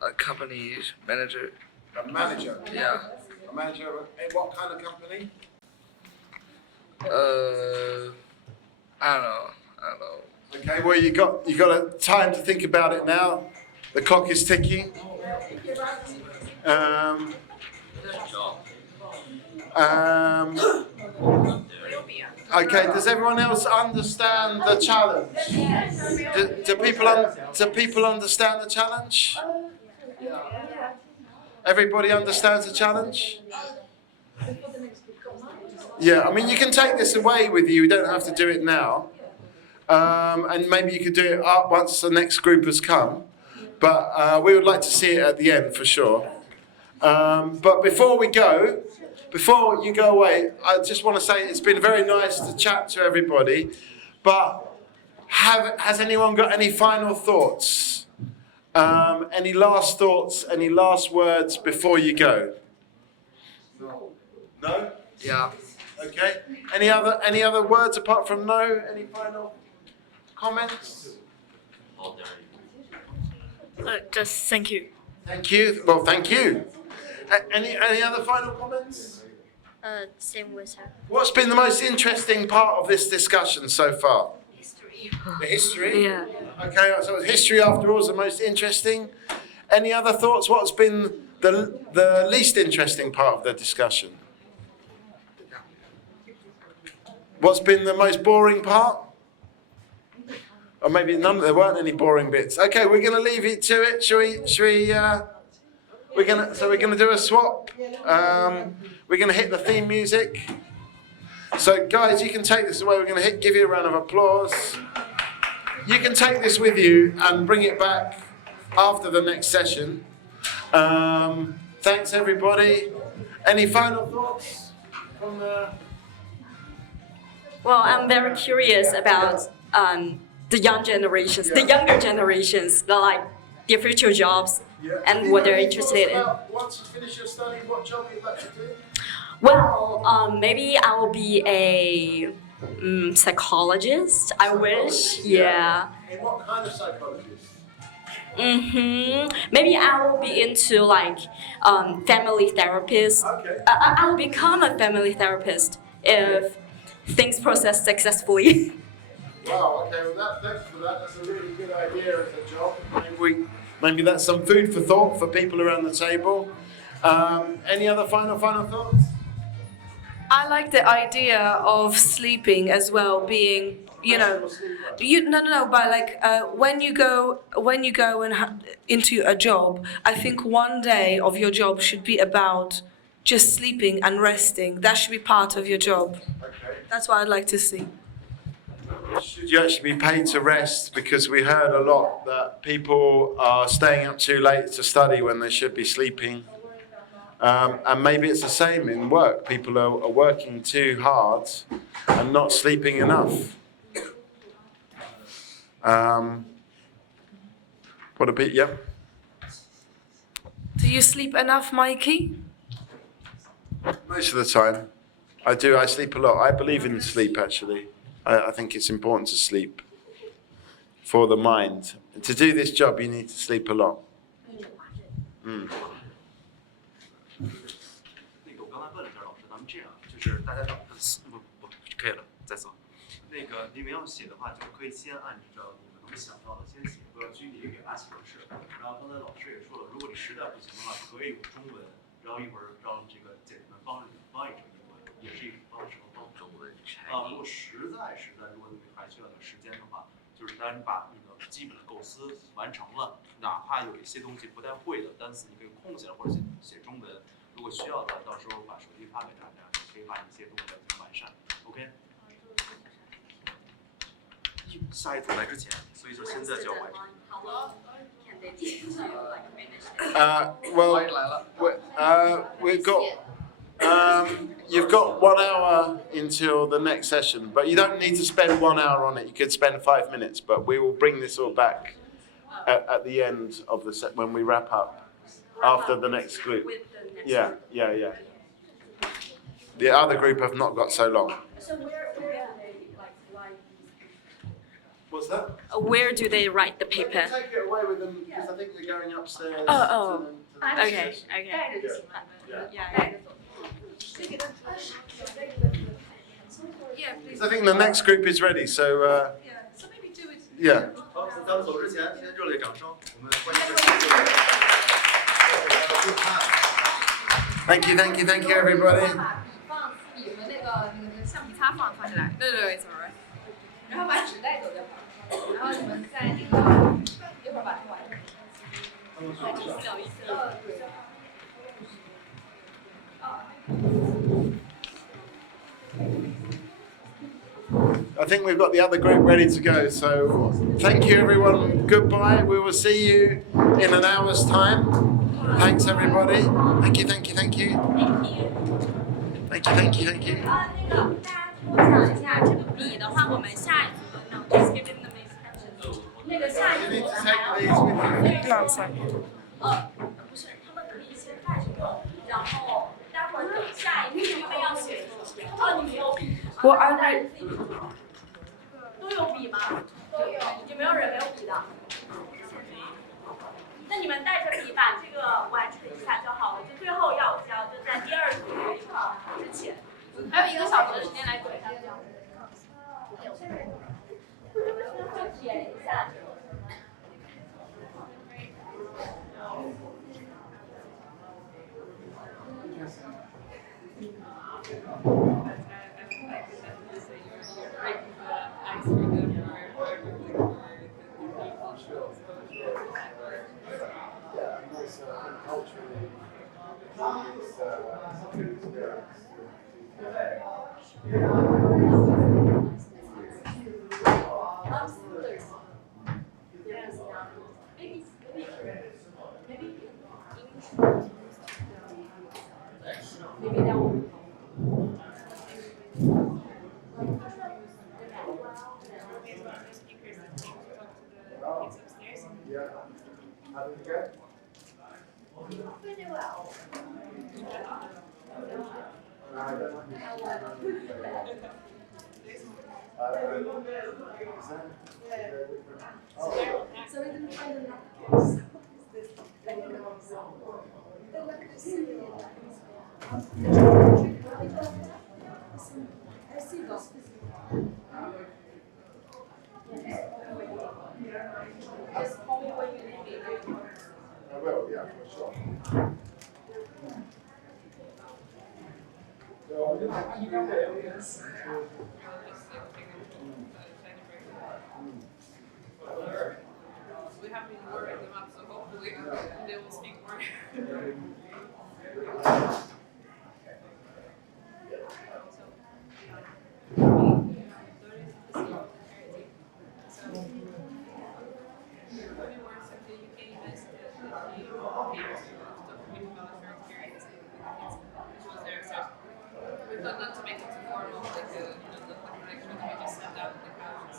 a company's manager? A manager? Yeah. A manager of what kind of company? I don't know. Okay, well you got a time to think about it now. The clock is ticking. Okay, does everyone else understand the challenge? Do people understand the challenge? Everybody understands the challenge? Yeah, I mean you can take this away with you. You don't have to do it now. And maybe you could do it up once the next group has come. But we would like to see it at the end for sure. But before you go away, I just want to say it's been very nice to chat to everybody. But has anyone got any final thoughts? Any last thoughts? Any last words before you go? No? Yeah. Okay. Any other words apart from no? Any final comments? Just thank you. Thank you. Well, thank you. Any other final comments? Same with her. What's been the most interesting part of this discussion so far? History. The history? Yeah. Okay, so history after all is the most interesting. Any other thoughts? What's been the least interesting part of the discussion? What's been the most boring part? Or maybe there weren't any boring bits. Okay, we're going to leave it to it. We're going to do a swap. We're going to hit the theme music. So guys, you can take this away. We're going to give you a round of applause. You can take this with you and bring it back after the next session. Thanks everybody. Any final thoughts from the... Well, I'm very curious about the younger generations, their future jobs and what they're interested in. Once you finish your study, what job you'd like to do? Well, maybe I will be a psychologist. I wish, yeah. And what kind of psychologist? Maybe I will be into family therapist. Okay. I will become a family therapist if things process successfully. Wow, okay, well thanks for that. That's a really good idea as a job. Maybe that's some food for thought for people around the table. Any other final thoughts? I like the idea of sleeping as well, being, but when you go into a job, I think one day of your job should be about just sleeping and resting. That should be part of your job. Okay. That's what I'd like to see. Should you actually be paid to rest? Because we heard a lot that people are staying up too late to study when they should be sleeping. And maybe it's the same in work. People are working too hard and not sleeping enough. What a bit, yeah? Do you sleep enough, Mikey? Most of the time. I do, I sleep a lot. I believe in sleep, actually. I think it's important to sleep for the mind. To do this job, you need to sleep a lot. 我刚才问了一下老师，咱们这样就是大家可以了，再走。你们要写的话，就可以先按照你们能想到的先写，不要拘泥于表达形式。然后刚才老师也说了，如果你实在不行的话，可以用中文，然后一会儿让这个姐姐们翻译成英文，也是一种方式和方法。如果实在，如果你们还需要点时间的话，就是当你把那个基本的构思完成了，哪怕有一些东西不太会的单词，你可以空下来或者写中文。如果需要的，到时候把手机发给大家，可以把一些东西进行完善。OK。下一组来之前，所以说现在就要完成。We've got. You've got 1 hour until the next session, but you don't need to spend 1 hour on it. You could spend 5 minutes, but we will bring this all back at the end of the set when we wrap up after the next group. Yeah. The other group have not got so long. So where do they What's that? Where do they write the paper? They can take it away with them because I think they're going upstairs. Oh. Okay. Yeah. I think the next group is ready, so. So maybe do it Yeah. 好，那咱们走之前，先热烈掌声，我们欢迎这些。Thank you, thank you, thank you, everybody. 放笔和那个橡皮擦放下来。对，it's alright。然后把纸带走就好了。然后你们在那个一会儿把它完成。I think we've got the other group ready to go. So thank you, everyone. Goodbye. We will see you in an hour's time. Thanks, everybody. Thank you, thank you, thank you. Thank you, thank you, thank you. 那个大家抽奖一下，这个笔的话，我们下一组的 no, just give them the message. 那个下一组还要不是，他们可以先带着用，然后待会儿等下一个因为要写。哦，你没有笔。What are they? 都有笔吗？都有。有没有人没有笔的？那你们带着笔把这个完成一下就好了，就最后要交，就在第二组之前。还有1个小时的时间来怼他。就填一下。We have been warming them up, so hopefully they will speak more. We thought not to make it too formal, like the lecture that we just sat down on the couch.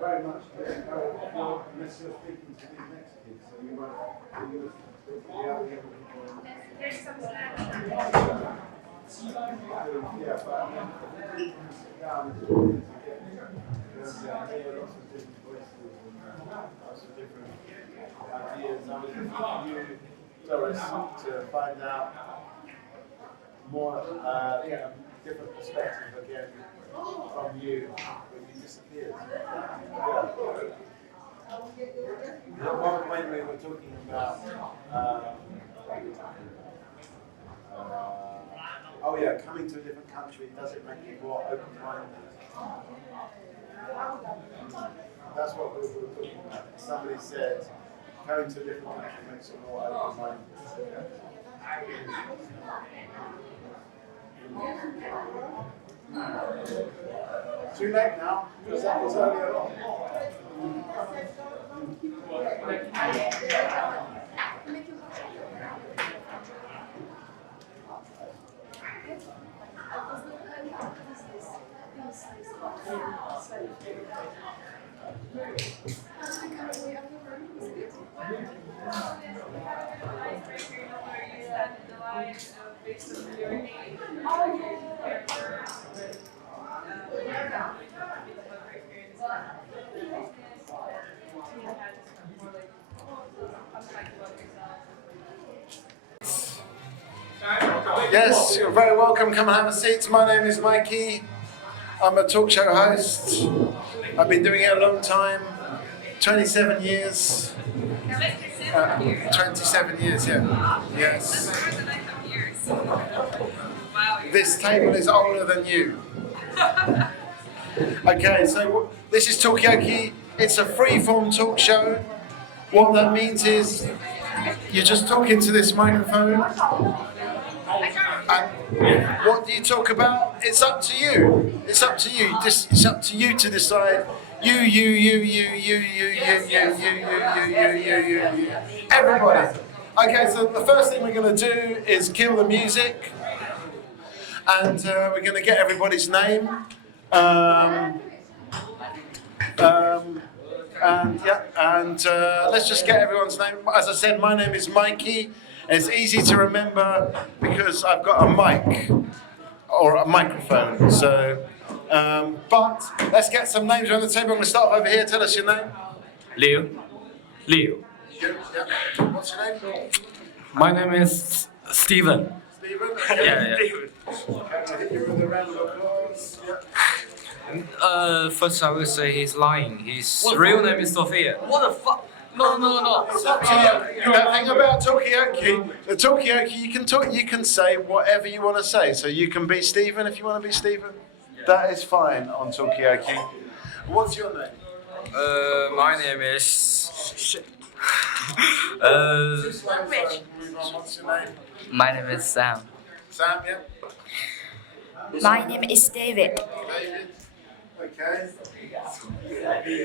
Very much unless you're speaking to these next kids, so you won't the other young people. There's some snacks. Yeah, but I mean, people who sit down and talk together, there's hear lots of different voices and lots of different ideas. I was looking for you, Doris, to find out more, get a different perspective again from you when you disappeared. Yeah. At one point we were talking about oh yeah, coming to a different country, does it make you more open-minded? That's what we were talking about. Somebody said, coming to a different country makes you more open-minded. Too late now, because that was earlier on. Yes, you're very welcome. Come and have a seat. My name is Mikey. I'm a talk show host. I've been doing it a long time, 27 years. 27 years, yeah. Yes. This table is older than you. Okay, so this is Talkaoke. It's a free-form talk show. What that means is you're just talking to this microphone. And what do you talk about? It's up to you. It's up to you. It's up to you to decide. You. Everybody. Okay, so the first thing we're going to do is kill the music. And we're going to get everybody's name. Let's just get everyone's name. As I said, my name is Mikey. It's easy to remember because I've got a mic or a microphone. So, but let's get some names around the table. I'm going to start over here. Tell us your name. Leo. Yeah. What's your name? My name is Steven. Stephen. Yeah. Okay, I think you're in the round of applause. Yeah. First I will say he's lying. His real name is Sophia. What the fuck? No. It's up to you. The thing about Talkaoke, you can say whatever you want to say. So you can be Stephen if you want to be Stephen. That is fine on Talkaoke. What's your name? My name is. What's your name? My name is Sam. Sam, yeah. My name is David. David. Okay.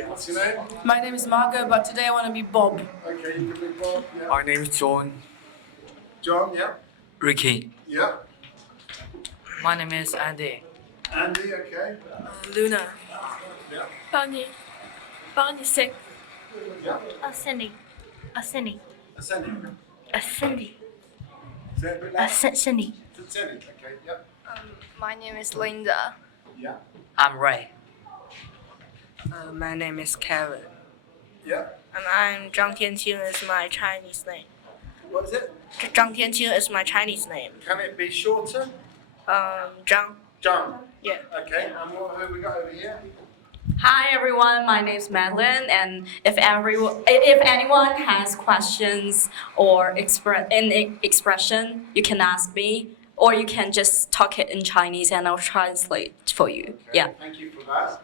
What's your name? My name is Margot, but today I want to be Bob. Okay, you can be Bob. Yeah. My name is John. John, yeah. Ricky. Yeah. My name is Andy. Andy, okay. Luna. Yeah. Bonnie. Sing. Yeah. Cindy. Cindy. Cindy. Say it a bit louder. Cindy. Cindy, okay, yeah. My name is Linda. Yeah. I'm Ray. My name is Karen. Yeah. And I'm Zhang Tianqing is my Chinese name. What is it? Zhang Tianqing is my Chinese name. Can it be shorter? Zhang. John. Yeah. Okay, and who have we got over here? Hi everyone, my name is Madeline, and if anyone has questions or expression, you can ask me, or you can just talk it in Chinese and I'll translate for you. Okay, Yeah. Thank you for that.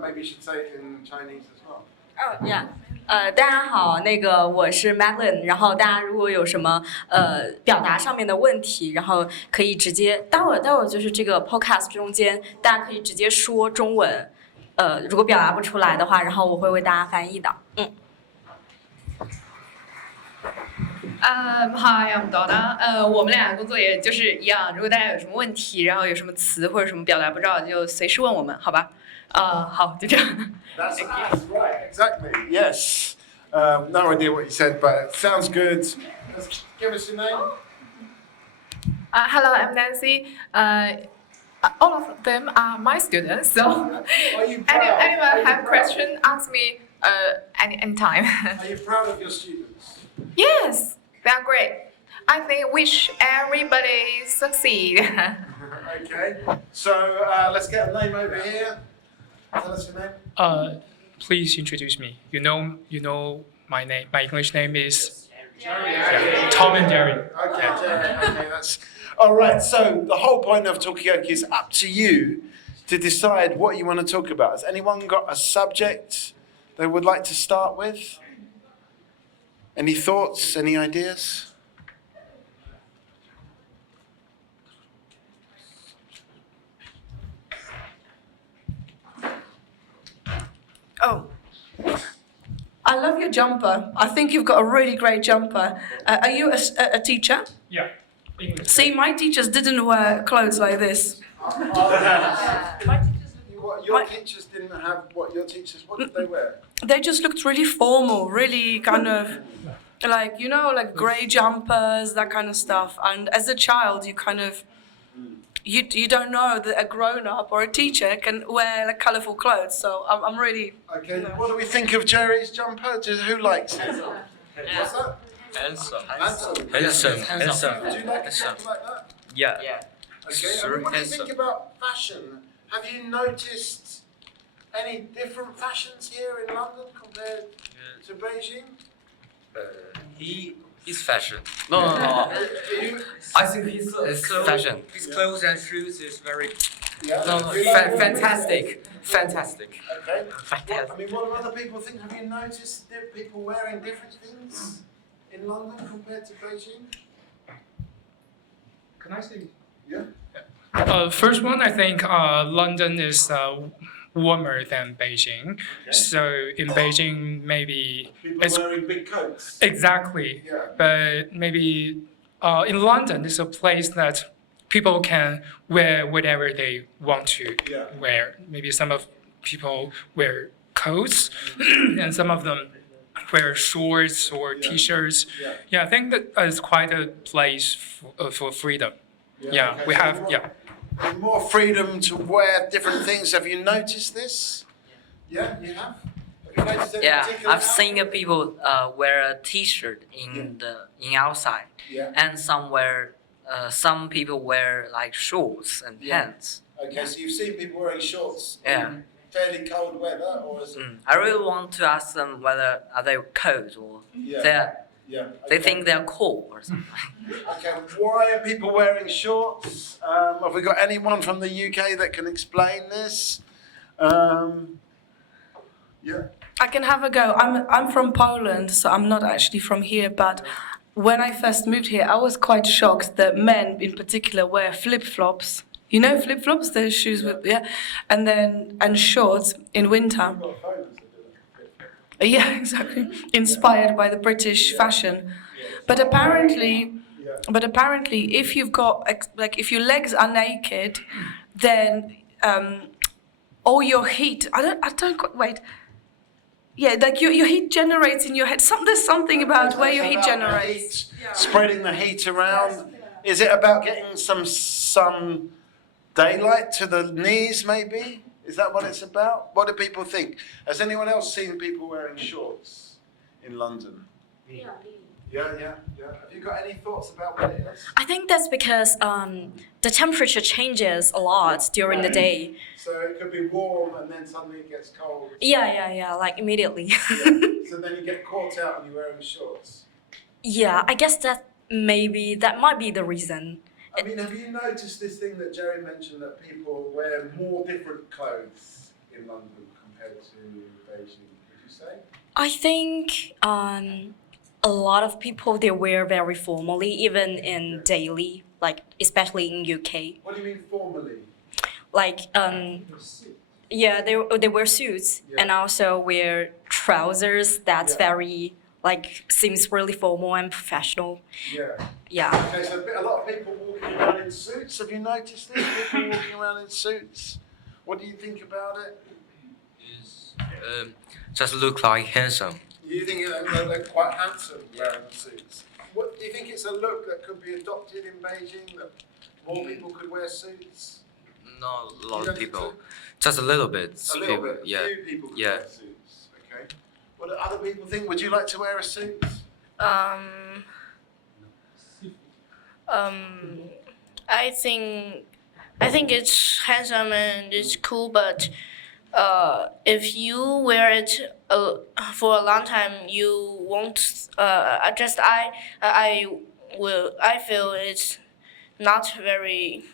Maybe you should say it in Chinese as well. Oh, yeah. 大家好，我是 Madeline，然后大家如果有什么表达上面的问题，然后可以直接待会儿就是这个 podcast 中间，大家可以直接说中文。如果表达不出来的话，然后我会为大家翻译的。Hi, I'm Donna. 我们俩工作也就是一样，如果大家有什么问题，然后有什么词或者什么表达不知道，就随时问我们，好吧？好，就这样。That's right, exactly. Yes. No idea what you said, but it sounds good. Give us your name. Hello, I'm Nancy. All of them are my students, so anyone have question, ask me anytime. Are you proud of your students? Yes, they are great. I think wish everybody succeed. Okay, so let's get a name over here. Tell us your name. Please introduce me. You know my name. My English name is Jerry. Tom and Jerry. Okay, Jerry. Okay, that's all right. So the whole point of Talkaoke is up to you to decide what you want to talk about. Has anyone got a subject they would like to start with? Any thoughts? Any ideas? Oh, I love your jumper. I think you've got a really great jumper. Are you a teacher? Yeah. English. See, my teachers didn't wear clothes like this. Your teachers didn't have what your teachers. What did they wear? They just looked really formal, really kind of like, like grey jumpers, that kind of stuff. And as a child, you kind of, you don't know that a grown-up or a teacher can wear like colourful clothes. So I'm really... Okay, what do we think of Jerry's jumper? Who likes it? What's that? Handsome. Handsome. Handsome. Do you like a jumper like that? Yeah. Okay. Sure, And what do you handsome. think about fashion? Have you noticed any different fashions here in London compared to Beijing? He's fashion. No. I think his fashion. His clothes and shoes is very. Fantastic. Fantastic. Okay. I mean, what do other people think? Have you noticed people wearing different things in London compared to Beijing? Can I say? Yeah. First one, I think London is warmer than Beijing. Okay. So in Beijing, maybe People are wearing big coats. exactly. Yeah. But maybe in London, it's a place that people can wear whatever they want to wear. Maybe some of people wear coats, and some of them wear shorts or t-shirts. Yeah, I think that is quite a place for freedom. Yeah, okay, we so have. more freedom to wear different things. Have you noticed this? Yeah, you have. Have you noticed any Yeah, particular I've seen people wear a T-shirt in outside, and some people wear like shorts and pants. Okay, so you've seen people wearing shorts Yeah. in fairly cold weather, or is it? I really want to ask them whether are they cold or they think they're cool or something. Okay, why are people wearing shorts? Have we got anyone from the UK that can explain this? Yeah. I can have a go. I'm from Poland, so I'm not actually from here. But when I first moved here, I was quite shocked that men, in particular, wear flip-flops. You know flip-flops, the shoes with and shorts in winter. Yeah, exactly. Inspired by the British fashion, but apparently, if you've got if your legs are naked, then all your heat. I don't quite wait. Yeah, like your heat generates in your head. There's something about where your heat generates. Spreading the heat around. Is it about getting some daylight to the knees, maybe? Is that what it's about? What do people think? Has anyone else seen people wearing shorts in London? Yeah. Have you got any thoughts about what it is? I think that's because the temperature changes a lot during the day. So it could be warm and then suddenly it gets cold. Yeah, like immediately. So then you get caught out and you're wearing shorts. Yeah, I guess that might be the reason. I mean, have you noticed this thing that Jerry mentioned, that people wear more different clothes in London compared to Beijing? Would you say? I think a lot of people, they wear very formally, even in daily, like especially in UK. What do you mean formally? Like yeah, they wear suits and also wear trousers that's very seems really formal and professional. Yeah. Okay, so a lot of people walking around in suits. Have you noticed this? People walking around in suits. What do you think about it? Just look like handsome. You think they're quite handsome wearing the suits? What do you think it's a look that could be adopted in Beijing, that more people could wear suits? Not a lot of people. Just a little bit. A little bit. Yeah. Few people could wear suits. Okay. What do other people think? Would you like to wear a suit? I think it's handsome and it's cool, but if you wear it for a long time, you won't. I feel it's not very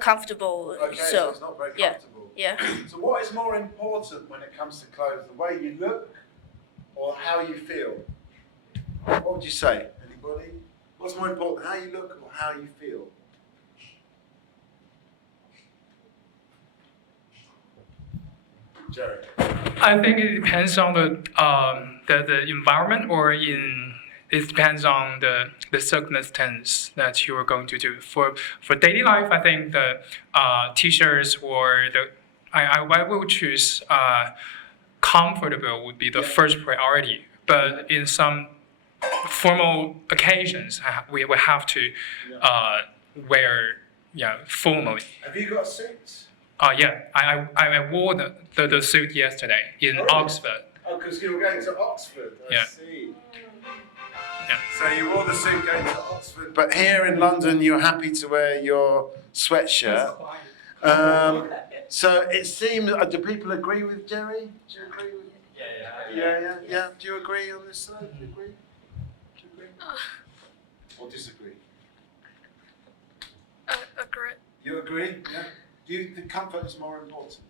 comfortable. Okay, so it's not very comfortable. Yeah. So what is more important when it comes to clothes? The way you look or how you feel? What would you say? Anybody? What's more important, how you look or how you feel? Jerry. I think it depends on the environment, or it depends on the circumstance that you are going to do. For daily life, I think the t-shirts or I will choose comfortable would be the first priority. But in some formal occasions, we will have to wear formally. Have you got suits? Yeah, I wore the suit yesterday in Oxford. Oh, because you were going to Oxford. I Yeah. see. So you wore the suit going to Oxford, but here in London you're happy to wear your sweatshirt. So it seems, do people agree with Jerry? Do you agree with? Yeah. Do you agree on this side? Do you agree? Or disagree? Agree. You agree? Yeah. Do you think comfort is more important?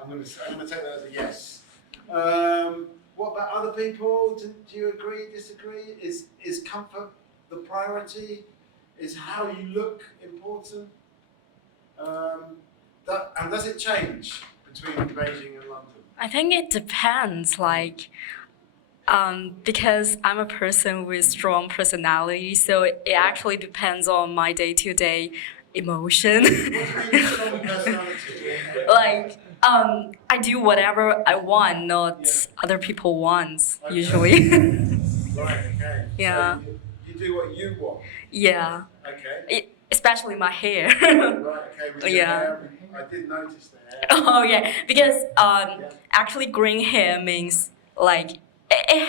I'm going to take that as a yes. What about other people? Do you agree, disagree? Is comfort the priority? Is how you look important? And does it change between Beijing and London? I think it depends, because I'm a person with strong personality, so it actually depends on my day-to-day emotion. I do whatever I want, not other people wants, usually. Right, okay. Yeah. So you do what you want? Yeah. Okay. Especially my hair. Right, okay. With your hair, I did notice the hair. Oh yeah, because actually green hair means it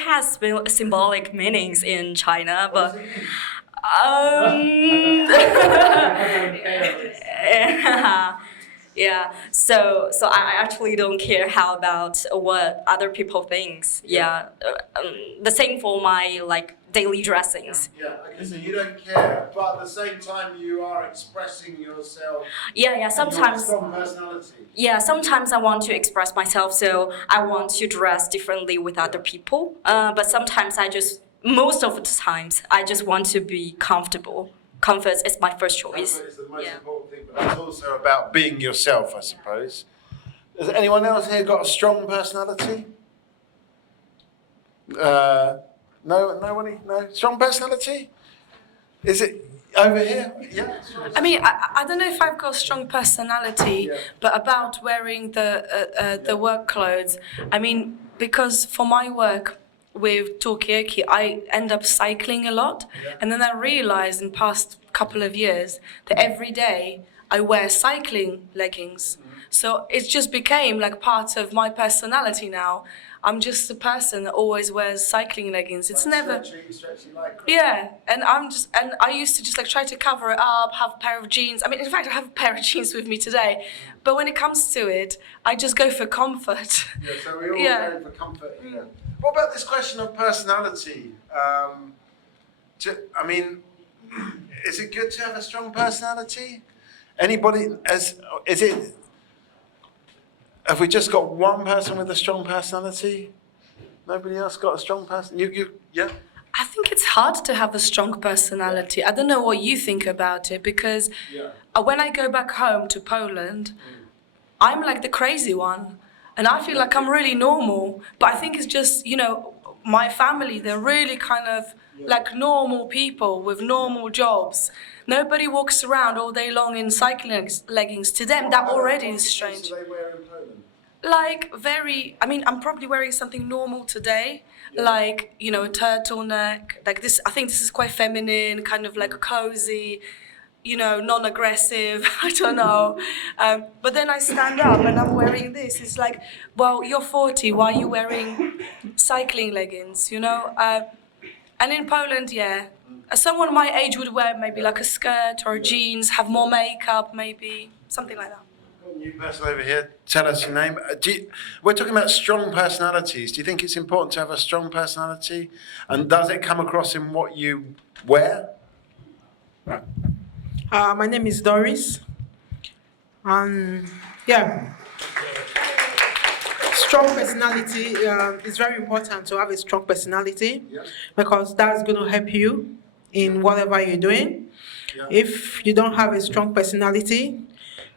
has symbolic meanings in China, but yeah. So I actually don't care how about what other people thinks. Yeah. The same for my daily dressings. Yeah, okay, so you don't care, but at the same time you are expressing yourself. Yeah. Sometimes. Your strong personality. Yeah, sometimes I want to express myself, so I want to dress differently with other people. But sometimes most of the times, I just want to be comfortable. Comfort is my first choice. Comfort is the most important thing, but that's also about being yourself, I suppose. Has anyone else here got a strong personality? No, nobody? No? Strong personality? Is it over here? Yeah. I mean, I don't know if I've got a strong personality, but about wearing the work clothes. I mean, because for my work with Talkaoke, I end up cycling a lot, and then I realized in past couple of years that every day I wear cycling leggings. So it just became like part of my personality now. I'm just a person that always wears cycling leggings. It's never. Stretchy like. Yeah, and I used to just try to cover it up, have a pair of jeans. I mean, in fact, I have a pair of jeans with me today. But when it comes to it, I just go for comfort. Yeah, so we all go for comfort. Yeah. What about this question of personality? I mean, is it good to have a strong personality? Anybody? Have we just got one person with a strong personality? Nobody else got a strong person? Yeah? I think it's hard to have a strong personality. I don't know what you think about it, because when I go back home to Poland, I'm like the crazy one. And I feel like I'm really normal. But I think it's just, my family, they're really kind of like normal people with normal jobs. Nobody walks around all day long in cycling leggings. To them, that already is strange. They wear in Poland? I'm probably wearing something normal today, like, a turtleneck, like this. I think this is quite feminine, kind of like cozy, non-aggressive, I don't know. But then I stand up and I'm wearing this. It's like, well, you're 40, why are you wearing cycling leggings, And in Poland, someone my age would wear maybe like a skirt or jeans, have more makeup, maybe, something like that. New person over here, tell us your name. We're talking about strong personalities. Do you think it's important to have a strong personality? And does it come across in what you wear? My name is Doris. Strong personality is very important to have a strong personality because that's going to help you in whatever you're doing. If you don't have a strong personality,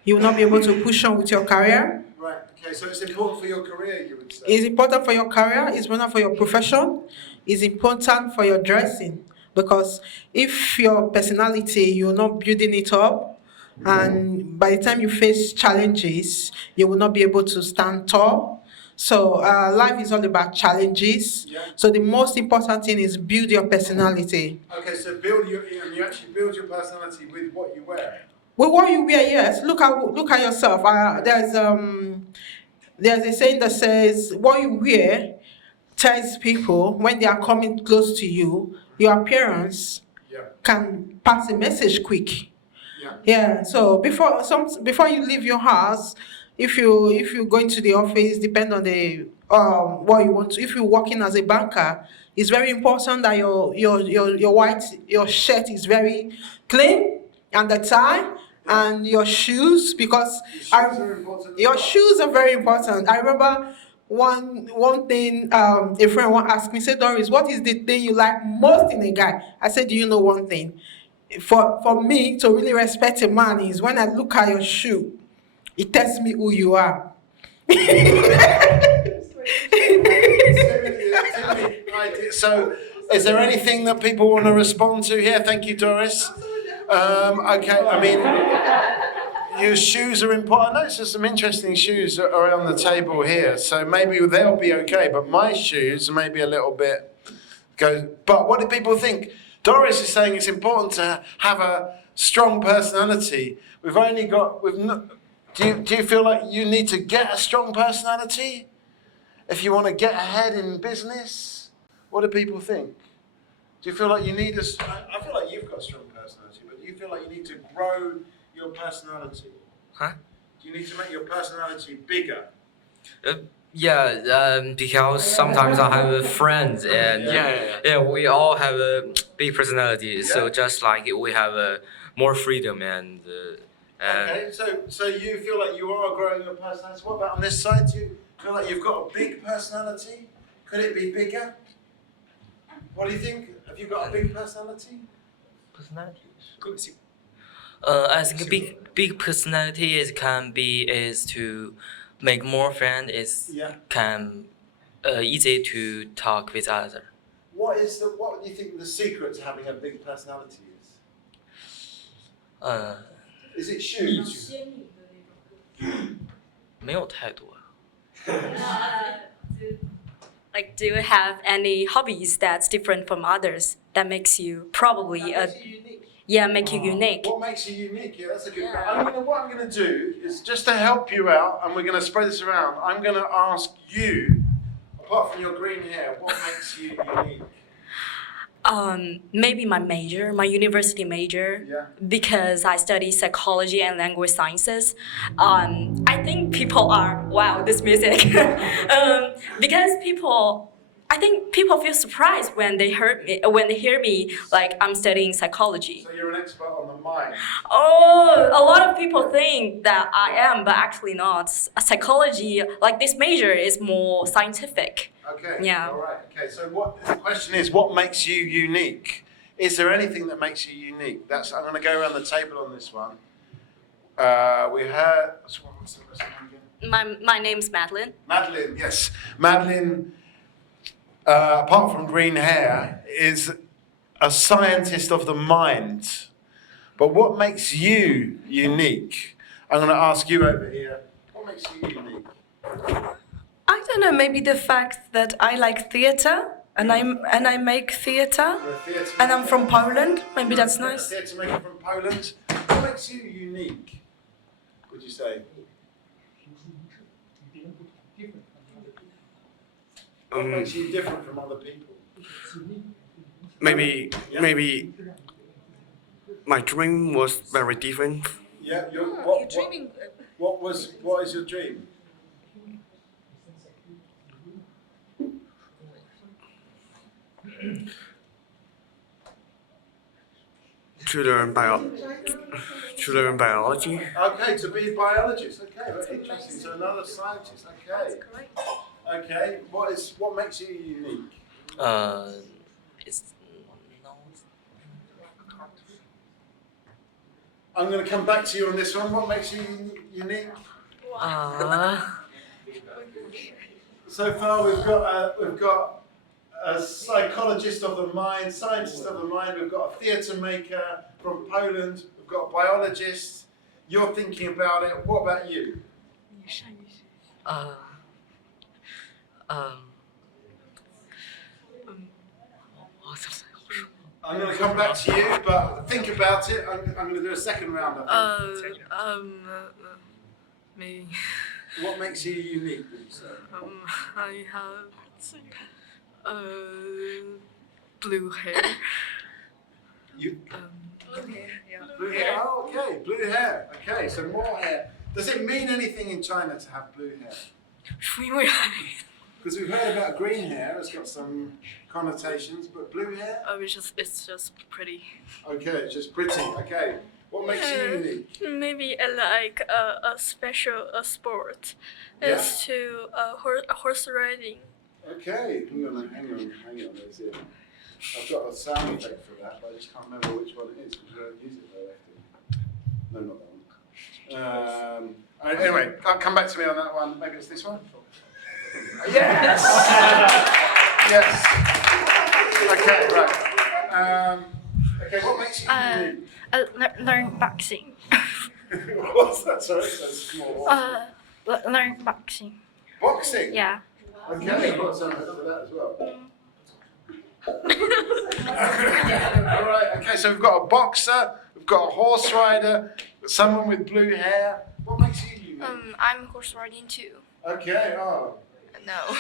you will not be able to push on with your career. Right, okay, so it's important for your career, you would say? It's important for your career, it's important for your profession, it's important for your dressing. Because if your personality, you're not building it up, and by the time you face challenges, you will not be able to stand tall. So life is all about challenges. So the most important thing is build your personality. Okay, so you actually build your personality with what you wear? With what you wear, yes. Look at yourself. There's a saying that says what you wear tells people when they are coming close to you, your appearance can pass a message quick. Yeah. So before you leave your house, if you go into the office, depend on the what you want to. If you're working as a banker, it's very important that your shirt is very clean and the tie and your shoes because your shoes are very important. I remember one thing a friend once asked me, said, Doris, what is the thing you like most in a guy? I said, do you know one thing? For me to really respect a man is when I look at your shoe, it tells me who you are. So, is there anything that people want to respond to here? Thank you, Doris. Okay, I mean, your shoes are important. I noticed there's some interesting shoes that are on the table here, so maybe they'll be okay, but my shoes may be a little bit But what do people think? Doris is saying it's important to have a strong personality. Do you feel like you need to get a strong personality if you want to get ahead in business? What do people think? Do you feel like you need I feel like you've got a strong personality, but do you feel like you need to grow your personality? Huh? Do you need to make your personality bigger? Because sometimes I have friends and we all have a big personality. So just like we have more freedom and. Okay, so you feel like you are growing your personality. What about on this side? Do you feel like you've got a big personality? Could it be bigger? What do you think? Have you got a big personality? Personality. I think big personality is to make more friends. Can easy to talk with others. What do you think the secret to having a big personality is? Is it shoes? 没有太多。 Like, do you have any hobbies that's different from others that makes you probably make you unique? What makes you unique? Yeah, that's a good question. What I'm going to do is just to help you out, and we're going to spread this around. I'm going to ask you, apart from your green hair, what makes you unique? Maybe my university major, because I study psychology and language sciences. I think people are this music, because I think people feel surprised when they hear me like I'm studying psychology. So you're an expert on the mind. Oh, a lot of people think that I am, but actually not. Psychology, like this major, is more scientific. Okay. Yeah. All right. Okay. So the question is, what makes you unique? Is there anything that makes you unique? I'm going to go around the table on this one. We heard. What's the rest of them again? My name's Madeline. Madeline, yes. Madeline, apart from green hair, is a scientist of the mind. But what makes you unique? I'm going to ask you over here. What makes you unique? I don't know, maybe the fact that I like theatre and I make theatre and I'm from Poland. Maybe that's nice. Theatre maker from Poland. What makes you unique, would you say? What makes you different from other people? Maybe my dream was very different. Yeah, what is your dream? To learn biology. Okay, to be a biologist. Okay, that's interesting. So another scientist. Okay. Okay. What makes you unique? I'm going to come back to you on this one. What makes you unique? So far, we've got a psychologist of the mind, scientist of the mind. We've got a theatre maker from Poland. We've got a biologist. You're thinking about it. What about you? I'm going to come back to you, but think about it. I'm going to do a second round. Maybe. What makes you unique? I have Blue hair. You. Blue hair, yeah. Blue hair. Oh, okay, blue hair. Okay, so more hair. Does it mean anything in China to have blue hair? Because we've heard about green hair, it's got some connotations, but blue hair? It's just pretty. Okay, it's just pretty. Okay. What makes you unique? Maybe like a special sport is to horse riding. Okay, hang on. There's it. I've got a sound effect for that, but I just can't remember which one it is because we don't use it very often. No, not that one. Anyway, come back to me on that one. Maybe it's this one. Yes. Yes. Okay, right. Okay, what makes you unique? Learn boxing. What's that? Sorry, so small. Learn boxing. Boxing? Yeah. Okay, I've got some for that as well. All right, okay, so we've got a boxer, we've got a horse rider, someone with blue hair. What makes you unique? I'm horse riding too. Okay, No.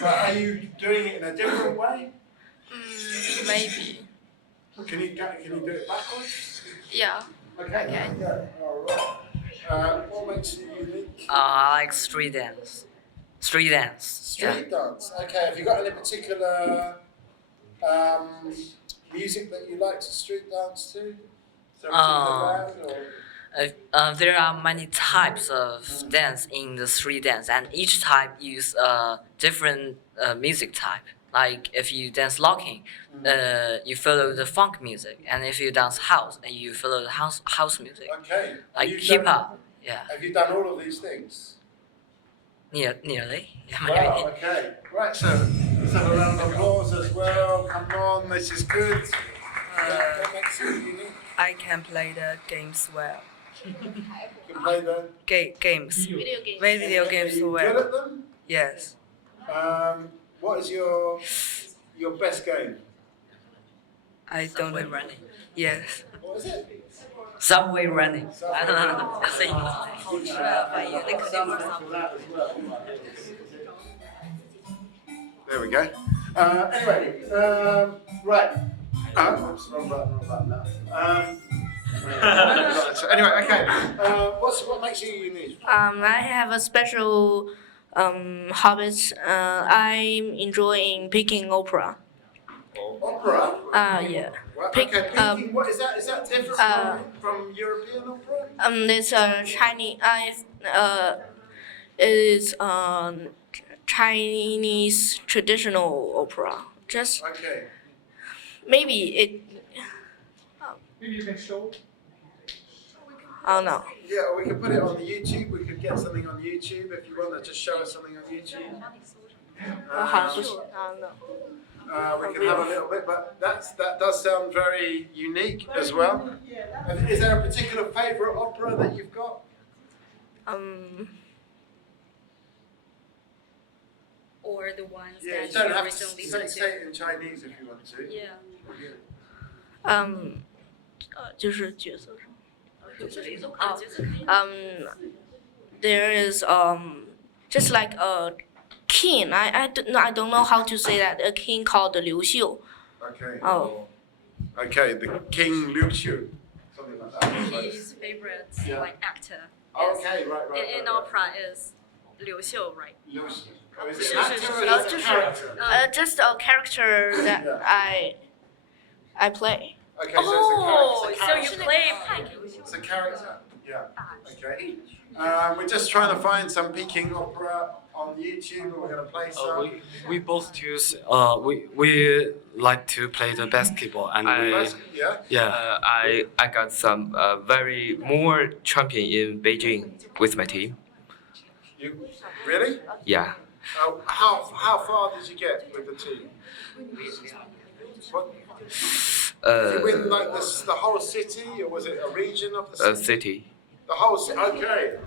But are you doing it in a different way? Maybe. Can you do it backwards? Yeah. Okay. All right. What makes you unique? I like street dance. Street dance. Street dance. Okay. Have you got any particular music that you like to street dance to? Is there a particular band or? There are many types of dance in the street dance, and each type use a different music type. Like if you dance locking, you follow the funk music, and if you dance house, you follow the house music. Okay. Like hip hop. Yeah. Have you done all of these things? Nearly. Yeah, Wow. Okay. Right. So let's have a round of applause as well. Come on, this is good. What makes you unique? I can play the games well. You can play the games. Video games. Play video games Are you well. good at them? Yes. What is your best game? I don't know. Running. Yes. What is it? Subway running. I don't know. There we go. Anyway, right. Wrong button now. So anyway, okay. What makes you unique? I have a special hobbies. I'm enjoying picking opera. Opera? Yeah. Picking, what is that? Is that different from European opera? It's Chinese. It's Chinese traditional opera. Just okay. Maybe it. Maybe you can show. I don't know. Yeah, or we could put it on YouTube. We could get something on YouTube if you want to just show us something on YouTube. I don't know. We can have a little bit, but that does sound very unique as well. Is there a particular favourite opera that you've got? Or the ones Yeah, that you don't you have recently to listened say to. it in Chinese if you want to. Yeah. 就是角色上。There is just like a king. I don't know how to say that. A king called Liu Xiu. Okay. Oh. Okay, the King Liu Xiu, something like that. His favorite like actor. Okay, right. In opera is Liu Xiu, right? Liu Xiu. Oh, is it an actor or is it a character? Just a character that I play. Okay, so it's a character. So you play Peking. It's a character. Yeah. Okay. We're just trying to find some Peking opera on YouTube, and we're going to play some. We both choose. We like to play the basketball, and I got some very more champion in Beijing with my team. You really? Yeah. How far did you get with the team? What? Did you win like the whole city, or was it a region of the city? City. The whole city. Okay.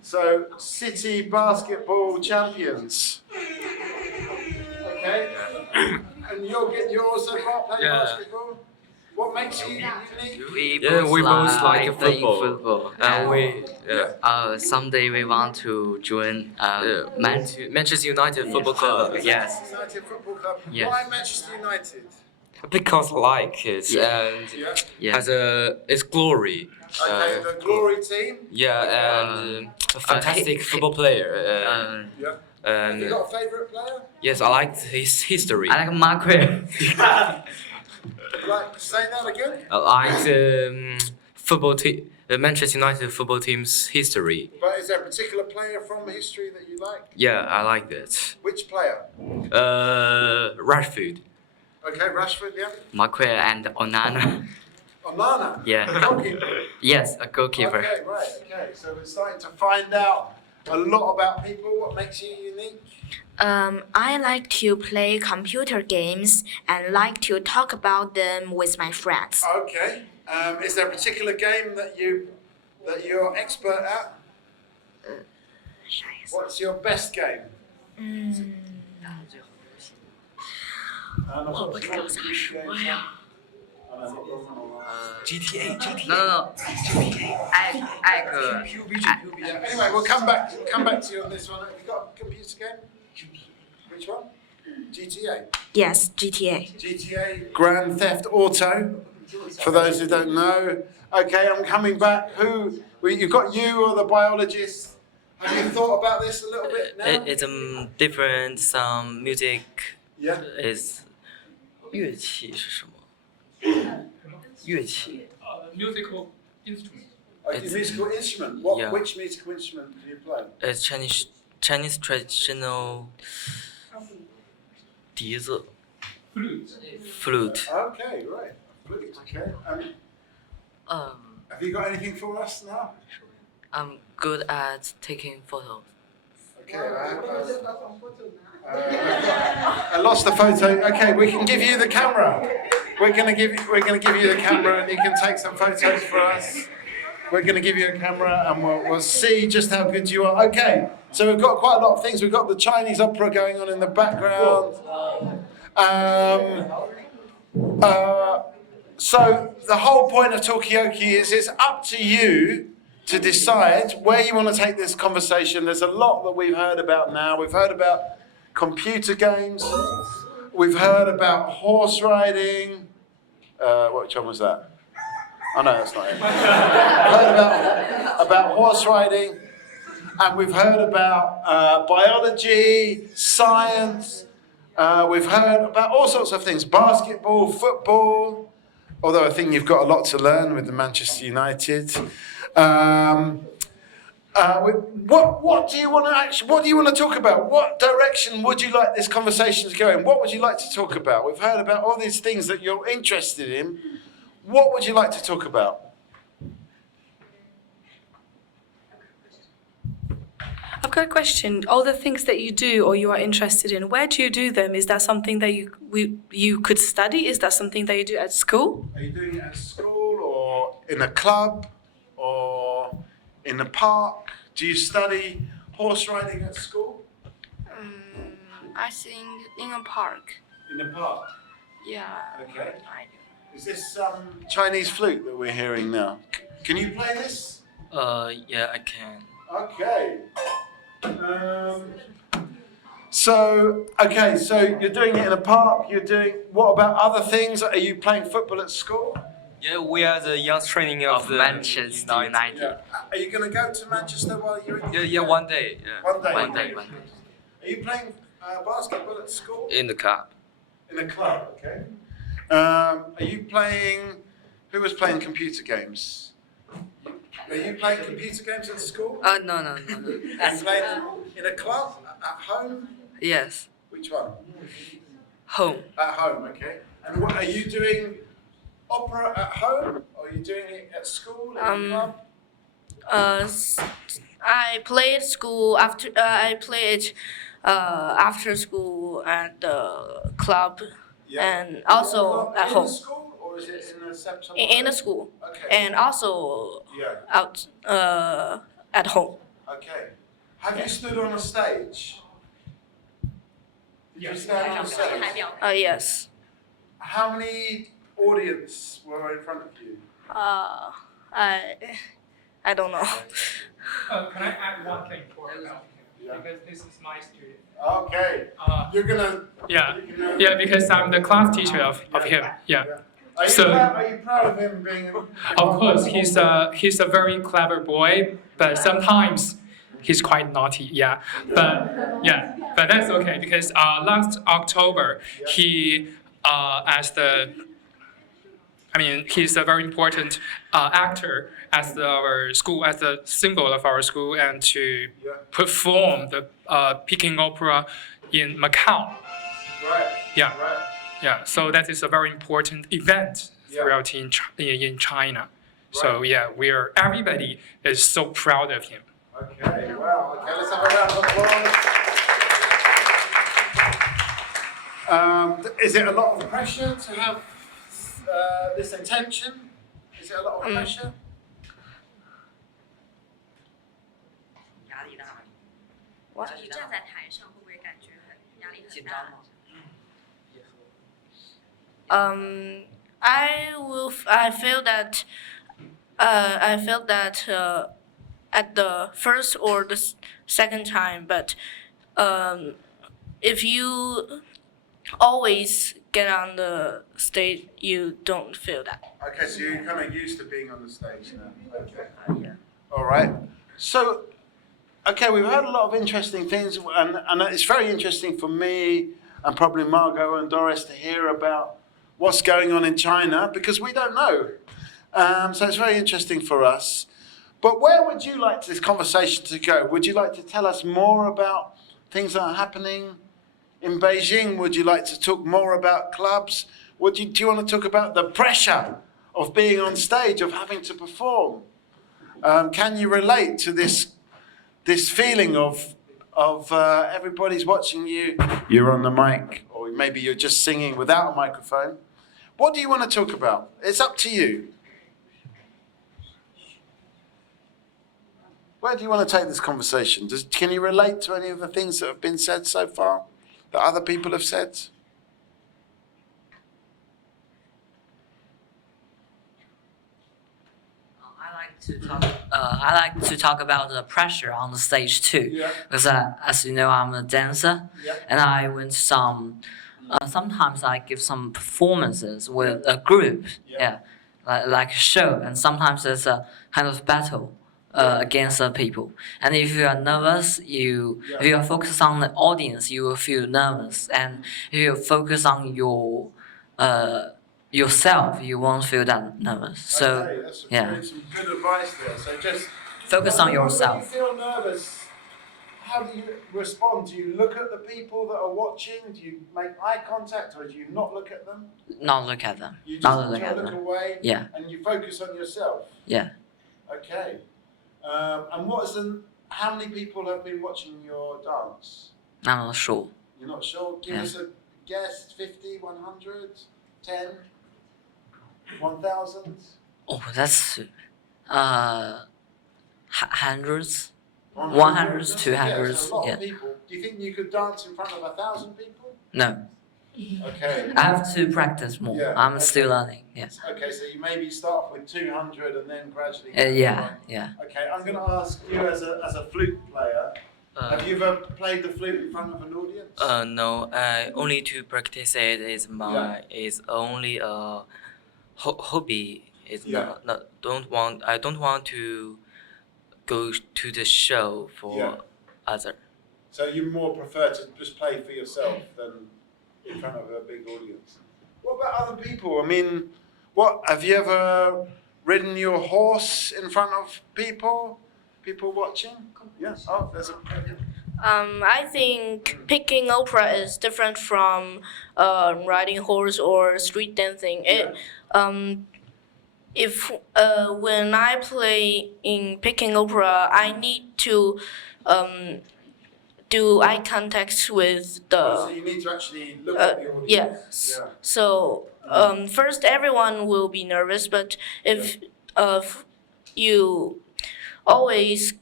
So city basketball champions. Okay. And you're also part playing basketball. What makes you unique? We both like playing football. And we someday we want to join Manchester United Football Club. Yes. United Football Club. Yes. Why Manchester United? Because I like it and has its glory. Okay, the glory team. And a fantastic football player. Have you got a favourite player? Yes, I like his history. I like Marquez. Like, say that again. I like the Manchester United football team's history. But is there a particular player from history that you like? Yeah, I like that. Which player? Rashford. Okay, Rashford, yeah. Marquez and Onana. Onana? Yeah. Goalkeeper? Yes, a goalkeeper. Okay, right, okay. So we're starting to find out a lot about people. What makes you unique? I like to play computer games and like to talk about them with my friends. Okay. Is there a particular game that you're expert at? What's your best game? GTA. No. Anyway, we'll come back to you on this one. Have you got a computer game? Which one? GTA. Yes, GTA. GTA. Grand Theft Auto. For those who don't know. Okay, I'm coming back. You've got you or the biologist. Have you thought about this a little bit now? It's different. Some music Yeah. is 乐器是什么？乐器。Musical instrument. Musical instrument. Yeah. Which musical instrument do you play? It's Chinese traditional 笛子。Flute. Okay, right. Flute. Okay. Have you got anything for us now? I'm good at taking photos. Okay. I lost the photo. Okay, we can give you the camera. We're gonna give you the camera, and you can take some photos for us. We're gonna give you a camera, and we'll see just how good you are. Okay. So we've got quite a lot of things. We've got the Chinese opera going on in the background. So the whole point of Talkaoke is it's up to you to decide where you want to take this conversation. There's a lot that we've heard about now. We've heard about computer games. We've heard about horse riding. Which one was that? Oh no, that's not it. We've heard about horse riding. And we've heard about biology, science. We've heard about all sorts of things. Basketball, football. Although I think you've got a lot to learn with the Manchester United. What do you want to talk about? What direction would you like this conversation to go in? What would you like to talk about? We've heard about all these things that you're interested in. What would you like to talk about? I've got a question. All the things that you do or you are interested in, where do you do them? Is that something that you could study? Is that something that you do at school? Are you doing it at school or in a club or in a park? Do you study horse riding at school? I think in a park. In a park? Yeah. Okay. Is this Chinese flute that we're hearing now? Can you play this? Yeah, I can. Okay. So you're doing it in a park. What about other things? Are you playing football at school? Yeah, we are the young training of the Manchester United. Yeah. Are you going to go to Manchester while you're in? Yeah, one day. Yeah. One day. Are you playing basketball at school? In the club. In a club, okay. Are you playing? Who was playing computer games? Are you playing computer games at school? No. Are you playing in a club at home? Yes. Which one? Home. At home, okay. And what are you doing? Opera at home, or are you doing it at school? In a club? I played school after. I played after school at the club, and also at home. In school, or is it in a separate? In the school, okay. and also out at home. Okay. Have you stood on a stage? Did you stand on a stage? Yes. How many audience were in front of you? I don't know. Can I add one thing for about him? Because this is my student. Okay. You're gonna. Yeah, because I'm the class teacher of him. Yeah. Are you proud of him being? Of course, he's a very clever boy, but sometimes he's quite naughty. Yeah, but that's okay because last October he he's a very important actor as our school, as the symbol of our school, and to perform the Peking Opera in Macau. Right. Yeah. Right. Yeah. So that is a very important event throughout in China. So yeah, everybody is so proud of him. Okay. Wow. Okay. Let's have a round of applause. Is it a lot of pressure to have this attention? Is it a lot of pressure? 压力大吗？ What? 就是站在台上会不会感觉很压力很大？ I feel that at the first or the second time, but if you always get on the stage, you don't feel that. Okay, so you're kind of used to being on the stage now. Okay. Yeah. All right. So, okay, we've heard a lot of interesting things, and it's very interesting for me and probably Margot and Doris to hear about what's going on in China because we don't know. So it's very interesting for us. But where would you like this conversation to go? Would you like to tell us more about things that are happening in Beijing? Would you like to talk more about clubs? Do you want to talk about the pressure of being on stage, of having to perform? Can you relate to this feeling of everybody's watching you? You're on the mic, or maybe you're just singing without a microphone. What do you want to talk about? It's up to you. Where do you want to take this conversation? Can you relate to any of the things that have been said so far, that other people have said? I like to talk about the pressure on the stage too, because as you know, I'm a dancer, and I went to some. Sometimes I give some performances with a group, like a show, and sometimes it's a kind of battle against the people. And if you are nervous, if you are focused on the audience, you will feel nervous, and if you focus on yourself, you won't feel that nervous. So Okay, that's some good advice there. So just focus on yourself. When you feel nervous, how do you respond? Do you look at the people that are watching? Do you make eye contact, or do you not look at them? Not look at them. You just Not look try at to look them. away. Yeah. And you focus on yourself. Yeah. Okay. And how many people have been watching your dance? I'm not sure. You're not sure? Give us a guess. 50, 100, 10, 1,000? Oh, that's hundreds, 100s, 200s. Yes, a lot Yeah. of people. Do you think you could dance in front of 1,000 people? No. Okay. I have to practice more. Yeah, I'm okay. still learning. Yes. Okay, so you maybe start off with 200 and then gradually. Yeah. Okay, I'm going to ask you as a flute player. Have you ever played the flute in front of an audience? No. Only to practice it is is only a hobby. It's not. I don't want to go to the show for other. So you more prefer to just play for yourself than in front of a big audience. What about other people? I mean, have you ever ridden your horse in front of people? People watching? Yeah. Oh, there's a. I think Peking opera is different from riding horse or street dancing. When I play in Peking opera, I need to do eye contact with the. So you need to actually look at the audience. Yes. Yeah. So first, everyone will be nervous, but if you always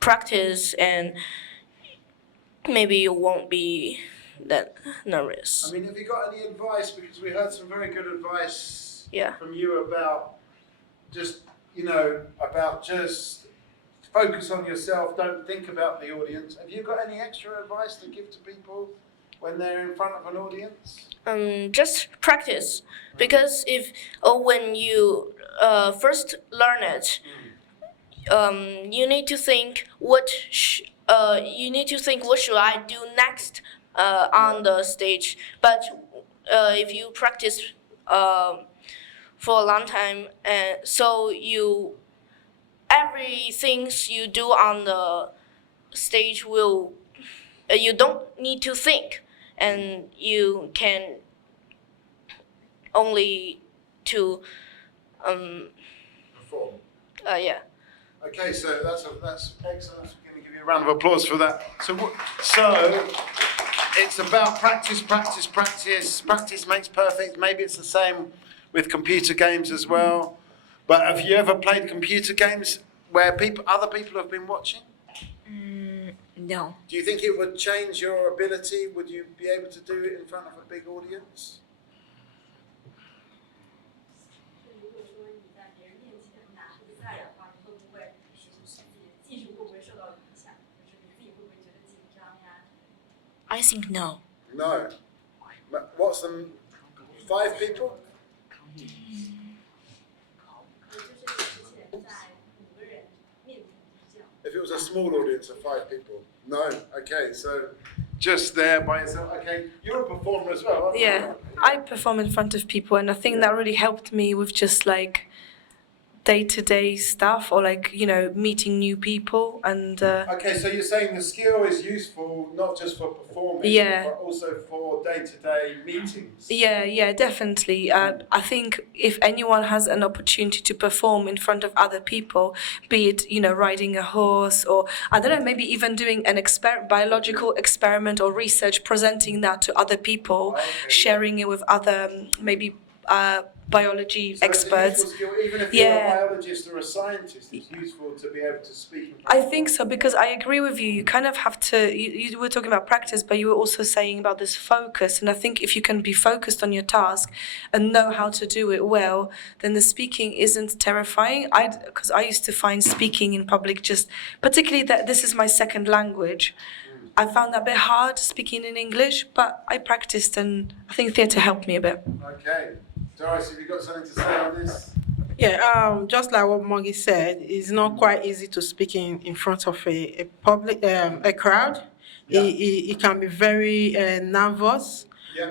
practice, and maybe you won't be that nervous. I mean, have you got any advice? Because we heard some very good advice Yeah. from you about just, about just focus on yourself, don't think about the audience. Have you got any extra advice to give to people when they're in front of an audience? Just practice, because when you first learn it, you need to think what should I do next on the stage. But if you practice for a long time, so everything you do on the stage will you don't need to think, and you can only to Perform. Yeah. Okay, so that's excellent. I'm going to give you a round of applause for that. So it's about practice, practice, practice. Practice makes perfect. Maybe it's the same with computer games as well. But have you ever played computer games where other people have been watching? No. Do you think it would change your ability? Would you be able to do it in front of a big audience? I think no. No. What's them? 5 people? If it was a small audience of 5 people? No. Okay, so just there by yourself. Okay, you're a performer as well, aren't you? Yeah, I perform in front of people, and I think that really helped me with just like day-to-day stuff, or like meeting new people. And okay, so you're saying the skill is useful not just for performing, Yeah. but also for day-to-day meetings. Yeah, definitely. I think if anyone has an opportunity to perform in front of other people, be it riding a horse, or I don't know, maybe even doing an biological experiment or research, presenting that to other people, sharing it with other maybe biology experts. It's a useful skill, even if you're a biologist or a scientist, it's useful to be able to speak in front I think so, because I agree with you. You kind of have to, you were talking about practice, but you were also saying about this focus. And I think if you can be focused on your task and know how to do it well, then the speaking isn't terrifying. Because I used to find speaking in public particularly that this is my second language. I found that a bit hard speaking in English, but I practiced, and I think theatre helped me a bit. Okay. Doris, have you got something to say on this? Yeah, just like what Moggy said, it's not quite easy to speak in front of a public a crowd. Yeah. It can be very nervous.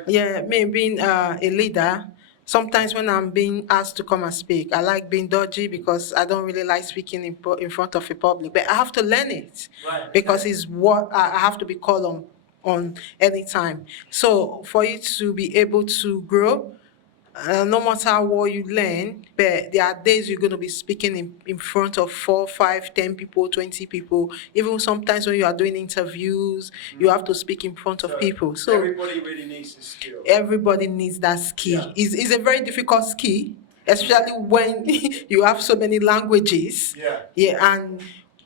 Yeah. Me being a leader, sometimes when I'm being asked to come and speak, I like being dodgy because I don't really like speaking in front of a public. But I have to learn it, because it's what I have to be called on any time. So for you to be able to grow, no matter what you learn, but there are days you're going to be speaking in front of 4, 5, 10 people, 20 people. Even sometimes when you are doing interviews, you have to speak in front of people. So everybody really needs this skill. everybody needs that skill. It's a very difficult skill, especially when you have so many languages. Yeah, and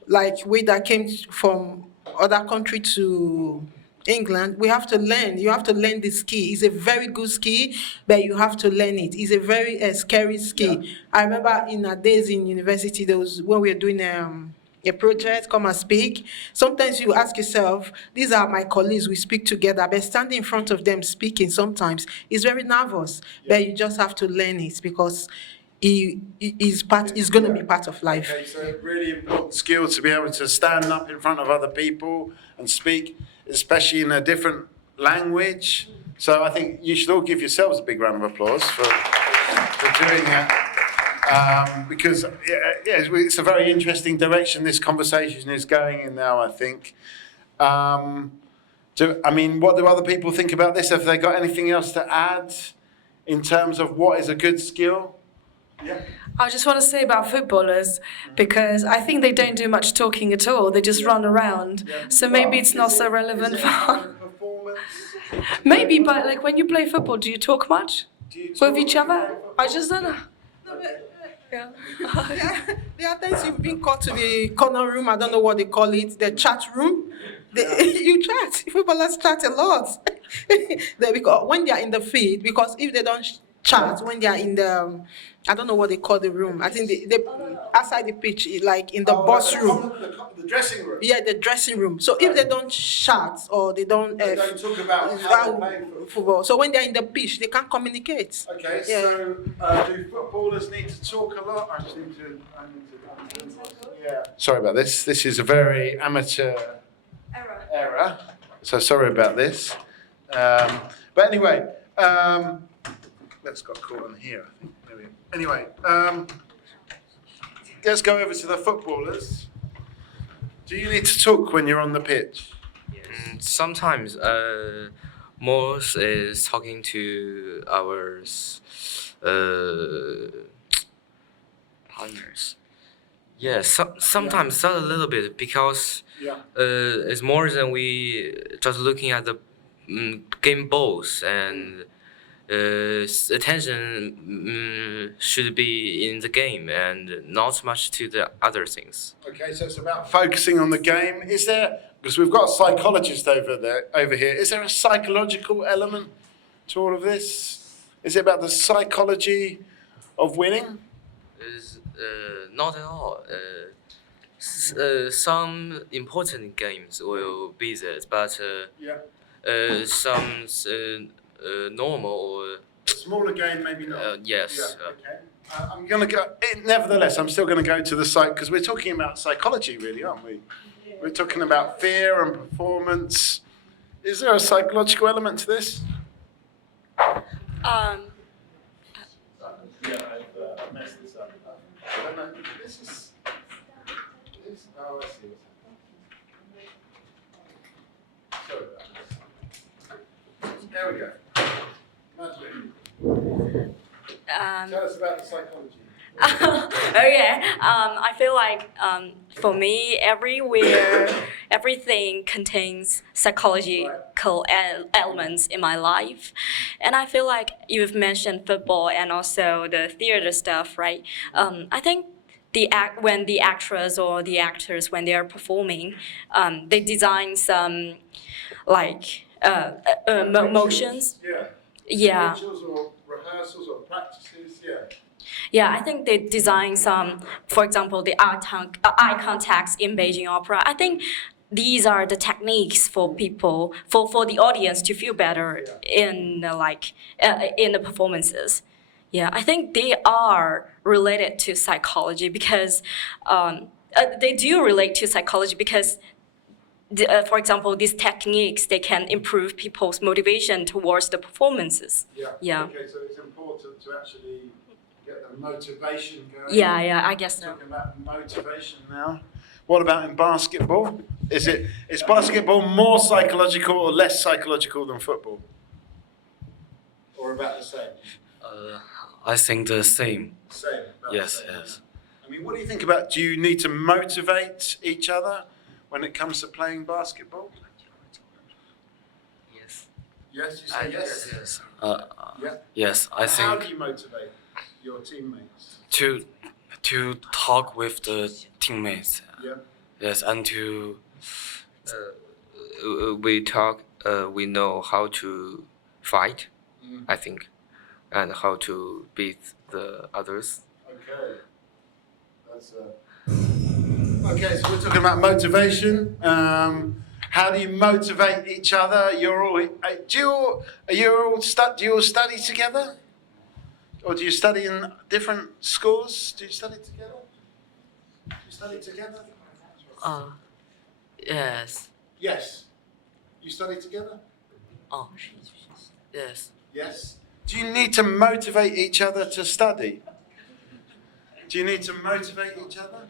like we that came from other country to England, we have to learn. You have to learn the skill. It's a very good skill, but you have to learn it. It's a very scary skill. I remember in our days in university, there was when we were doing a project, come and speak. Sometimes you ask yourself, these are my colleagues, we speak together, but standing in front of them speaking sometimes is very nervous. But you just have to learn it, because it's going to be part of life. Okay, so really important skill to be able to stand up in front of other people and speak, especially in a different language. So I think you should all give yourselves a big round of applause for doing that. Because it's a very interesting direction this conversation is going in now, I think. What do other people think about this? Have they got anything else to add in terms of what is a good skill? Yeah. I just want to say about footballers, because I think they don't do much talking at all. They just run around. So maybe it's not so relevant for... Maybe, but like when you play football, do you talk much with each other? I just don't know. Yeah. There are times you've been called to the corner room, I don't know what they call it, the chat room. You chat. Footballers chat a lot. Because when they are in the field, because if they don't chat when they are in the, I don't know what they call the room. I think they outside the pitch, like in the bus room. The dressing room. Yeah, the dressing room. So if they don't chat or they don't talk about how they play football, so when they're in the pitch, they can't communicate. Okay, Yeah. so do footballers need to talk a lot? I need to. Yeah. Sorry about this. This is a very amateur error. So sorry about this. But anyway, let's got caught on here. I think. There we go. Anyway, let's go over to the footballers. Do you need to talk when you're on the pitch? Sometimes, Morse is talking to our partners. Yeah, sometimes not a little bit because it's more than we just looking at the game balls and attention should be in the game and not much to the other things. Okay, so it's about focusing on the game. Is there, because we've got a psychologist over here, is there a psychological element to all of this? Is it about the psychology of winning? Not at all. Some important games will be there, but some normal or smaller game maybe not. Yes. Yeah, okay. I'm going to go. Nevertheless, I'm still going to go to the site because we're talking about psychology, really, aren't we? We're talking about fear and performance. Is there a psychological element to this? Um, Yeah, I've messed this up. I don't know. This is. Oh, I see what's happening. Sorry about this. There we go. Tell us about the psychology. Okay. I feel like for me, everything contains psychological elements in my life, and I feel like you've mentioned football and also the theater stuff, right? I think when the actress or the actors when they are performing, they design some like motions. Yeah. Rituals or rehearsals or practices, Yeah, I think they design some, for example, the eye contacts in Beijing Opera. I think these are the techniques for people, for the audience to feel better in in the performances. Yeah, I think they are related to psychology because they do relate to psychology because. For example, these techniques, they can improve people's motivation towards the performances. Yeah. Okay, so it's important to actually get the motivation going. Yeah, I guess so. Talking about motivation now. What about in basketball? Is basketball more psychological or less psychological than football? Or about the same? I think the same. Same. Yes, yes. I mean, what do you think about? Do you need to motivate each other when it comes to playing basketball? Yes. Yes, you say yes. Yes. Yeah. Yes, I think. How do you motivate your teammates? To talk with the teammates. Yeah. Yes, and to We talk. We know how to fight. I think, and how to beat the others. Okay. That's Okay, so we're talking about motivation. How do you motivate each other? Do you all study together, or do you study in different schools? Do you study together? Yes. Yes. You study together? Oh, yes. Yes. Do you need to motivate each other to study? Do you need to motivate each other?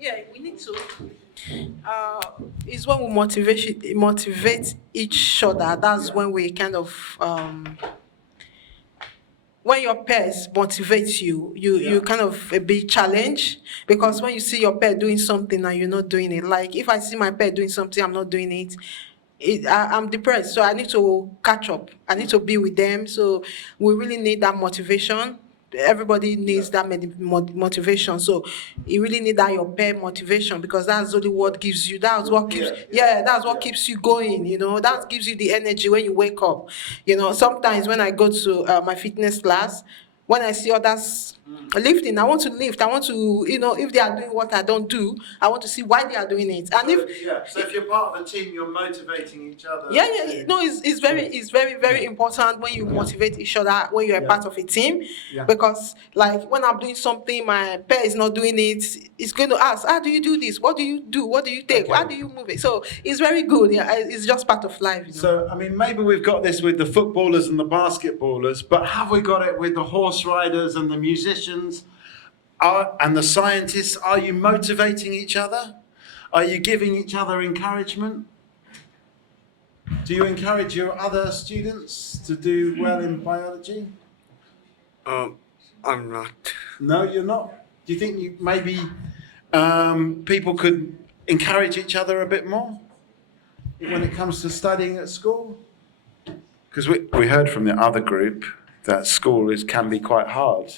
Yeah, we need to. It's when we motivate each other. That's when we kind of when your peers motivate you kind of a big challenge because when you see your peer doing something and you're not doing it, like if I see my peer doing something, I'm not doing it. I'm depressed, so I need to catch up. I need to be with them. So we really need that motivation everybody needs that motivation. So you really need that your peer motivation, because that's only what gives you. That's what keeps. That's what keeps you going. You know, that gives you the energy when you wake up. You know, sometimes when I go to my fitness class, when I see others lifting, I want to lift. I want to, you know, if they are doing what I don't do, I want to see why they are doing it. And so if you're part of a team, you're motivating each other. No, it's very important when you motivate each other when you're a part of a team. Because like when I'm doing something, my pair is not doing it, it's going to ask, how do you do this? What do you do? What do you take? How do you move it? So it's very good. Yeah, it's just part of life. You know? So I mean, maybe we've got this with the footballers and the basketballers, but have we got it with the horse riders and the musicians and the scientists? Are you motivating each other? Are you giving each other encouragement? Do you encourage your other students to do well in biology? I'm not. No, you're not. Do you think maybe people could encourage each other a bit more when it comes to studying at school? Because we heard from the other group that school can be quite hard,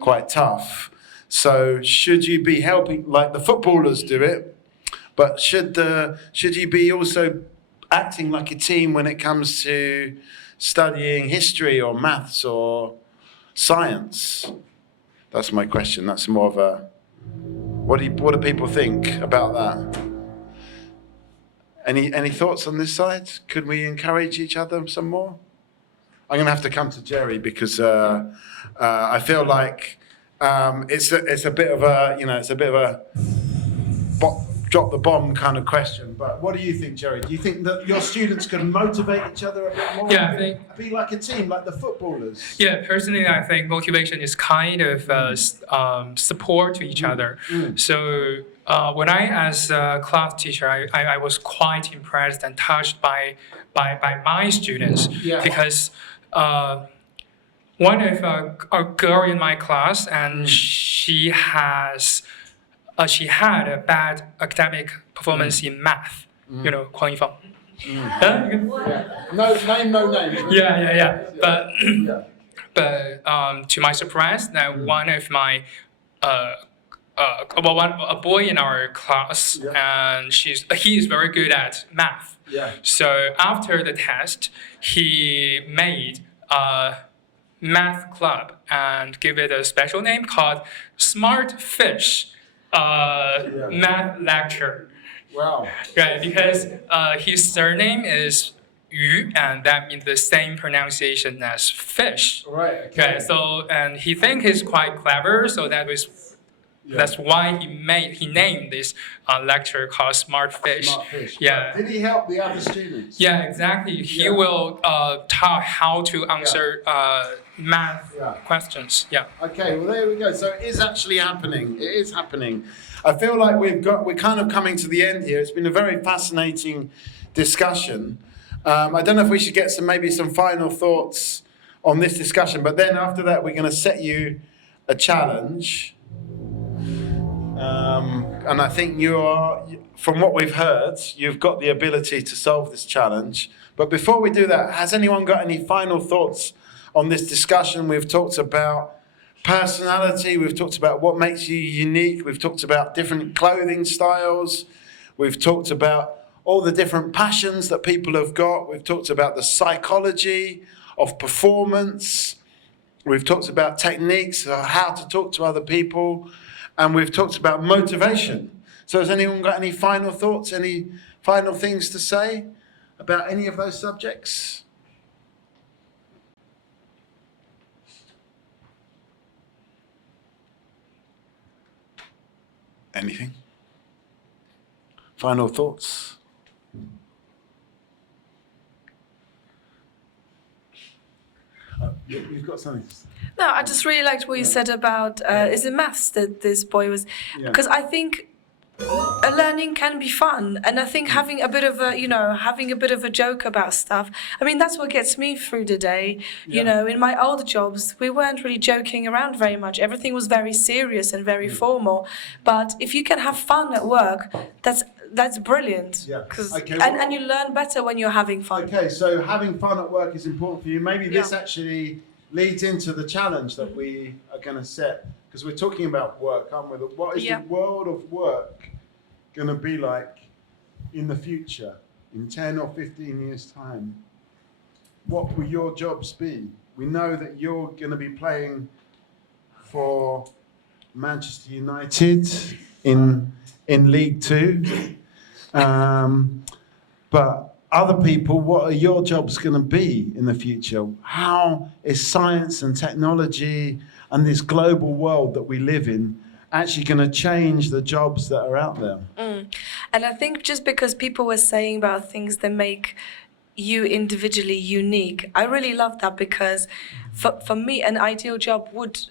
quite tough. So should you be helping, like the footballers do it, but should you be also acting like a team when it comes to studying history or maths or science? That's my question. That's more of a, what do people think about that? Any thoughts on this side? Could we encourage each other some more? I'm going to have to come to Jerry because I feel like it's a bit of a drop the bomb kind of question. But what do you think, Jerry? Do you think that your students can motivate each other a bit more? Yeah, I think be like a team, like the footballers. Yeah, personally, I think motivation is kind of support to each other. So when I, as a class teacher, I was quite impressed and touched by my students because one of a girl in my class, and she had a bad academic performance in math. You know, Huang Yifang. No name, no name. Yeah. But to my surprise, that one of my a boy in our class, and he is very good at math. So after the test, he made a math club and give it a special name called Smart Fish Math Lecture. Wow. Right, because his surname is Yu, and that means the same pronunciation as fish. Right. Okay. Okay. So, and he think he's quite clever, so that's why he named this lecture called Smart Fish. Smart Fish. Yeah. Did he help the other students? Yeah, exactly. He will taught how to answer math questions. Yeah. Okay, well there we go. So it is actually happening. It is happening. I feel like we're kind of coming to the end here. It's been a very fascinating discussion. I don't know if we should get maybe some final thoughts on this discussion, but then after that we're going to set you a challenge. And I think from what we've heard, you've got the ability to solve this challenge. But before we do that, has anyone got any final thoughts on this discussion? We've talked about personality, we've talked about what makes you unique, we've talked about different clothing styles, we've talked about all the different passions that people have got, we've talked about the psychology of performance, we've talked about techniques, how to talk to other people, and we've talked about motivation. So has anyone got any final thoughts, any final things to say about any of those subjects? Anything? Final thoughts? You've got something to say. No, I just really liked what you said about is it maths that this boy was, because I think learning can be fun, and I think having a bit of a joke about stuff. I mean, that's what gets me through the day. You know, in my old jobs, we weren't really joking around very much. Everything was very serious and very formal. But if you can have fun at work, that's brilliant. Yeah. And you learn better when you're having fun. Okay, so having fun at work is important for you. Maybe this actually leads into the challenge that we are going to set, because we're talking about work, aren't we? What is the world of work going to be like in the future, in 10 or 15 years' time? What will your jobs be? We know that you're going to be playing for Manchester United in League Two, but other people, what are your jobs going to be in the future? How is science and technology and this global world that we live in actually going to change the jobs that are out there? And I think just because people were saying about things that make you individually unique, I really love that, because for me, an ideal job would,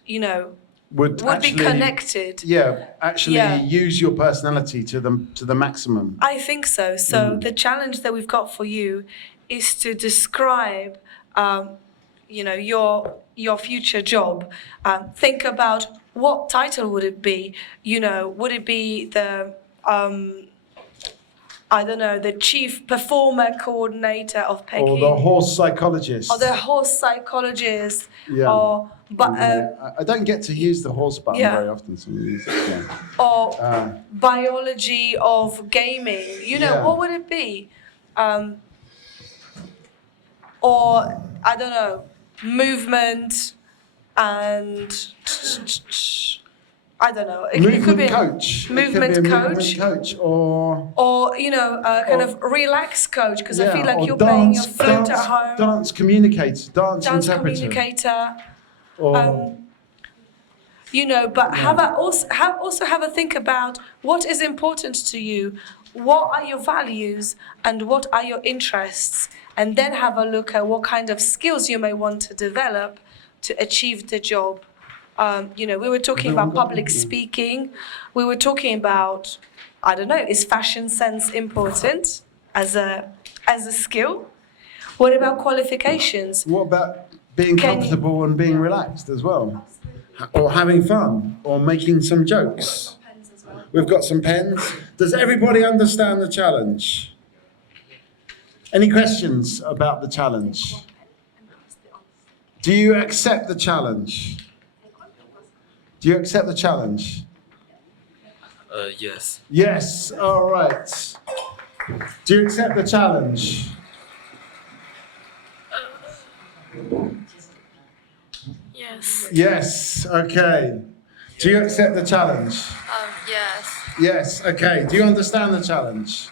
would actually be connected. Use your personality to the maximum. I think so. So the challenge that we've got for you is to describe, your future job. Think about what title would it be. Would it be the I don't know, the chief performer coordinator of Peking, or the horse psychologist, or the horse psychologist, Yeah. or I don't get to use the horse button very often. So or biology of gaming. What would it be? Or I don't know, movement and I don't know. It could be a coach. Movement coach, or kind of relax coach, because I feel like or you're playing your flute at home. Dance communicator, dance interpreter. Communicator. Or, But also have a think about what is important to you, what are your values, and what are your interests, and then have a look at what kind of skills you may want to develop to achieve the job. We were talking about public speaking. We were talking about, I don't know, is fashion sense important as a skill? What about qualifications? What about being comfortable and being relaxed as well? Or having fun, or making some jokes? We've got some pens. Does everybody understand the challenge? Any questions about the challenge? Do you accept the challenge? Do you accept the challenge? Yes. Yes, all right. Do you accept the challenge? Yes. Yes, okay. Do you accept the challenge? Yes. Yes, okay. Do you understand the challenge?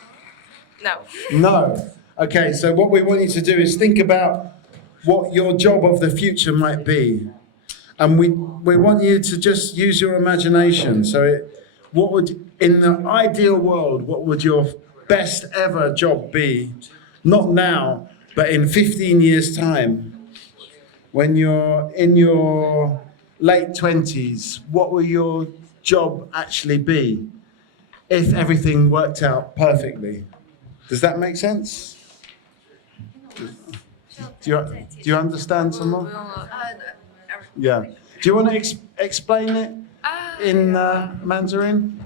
No. No. Okay, so what we want you to do is think about what your job of the future might be. And we want you to just use your imagination. So in the ideal world, what would your best ever job be? Not now, but in 15 years' time. When you're in your late 20s, what will your job actually be if everything worked out perfectly? Does that make sense? Do you understand someone? Yeah. Do you want to explain it in Mandarin?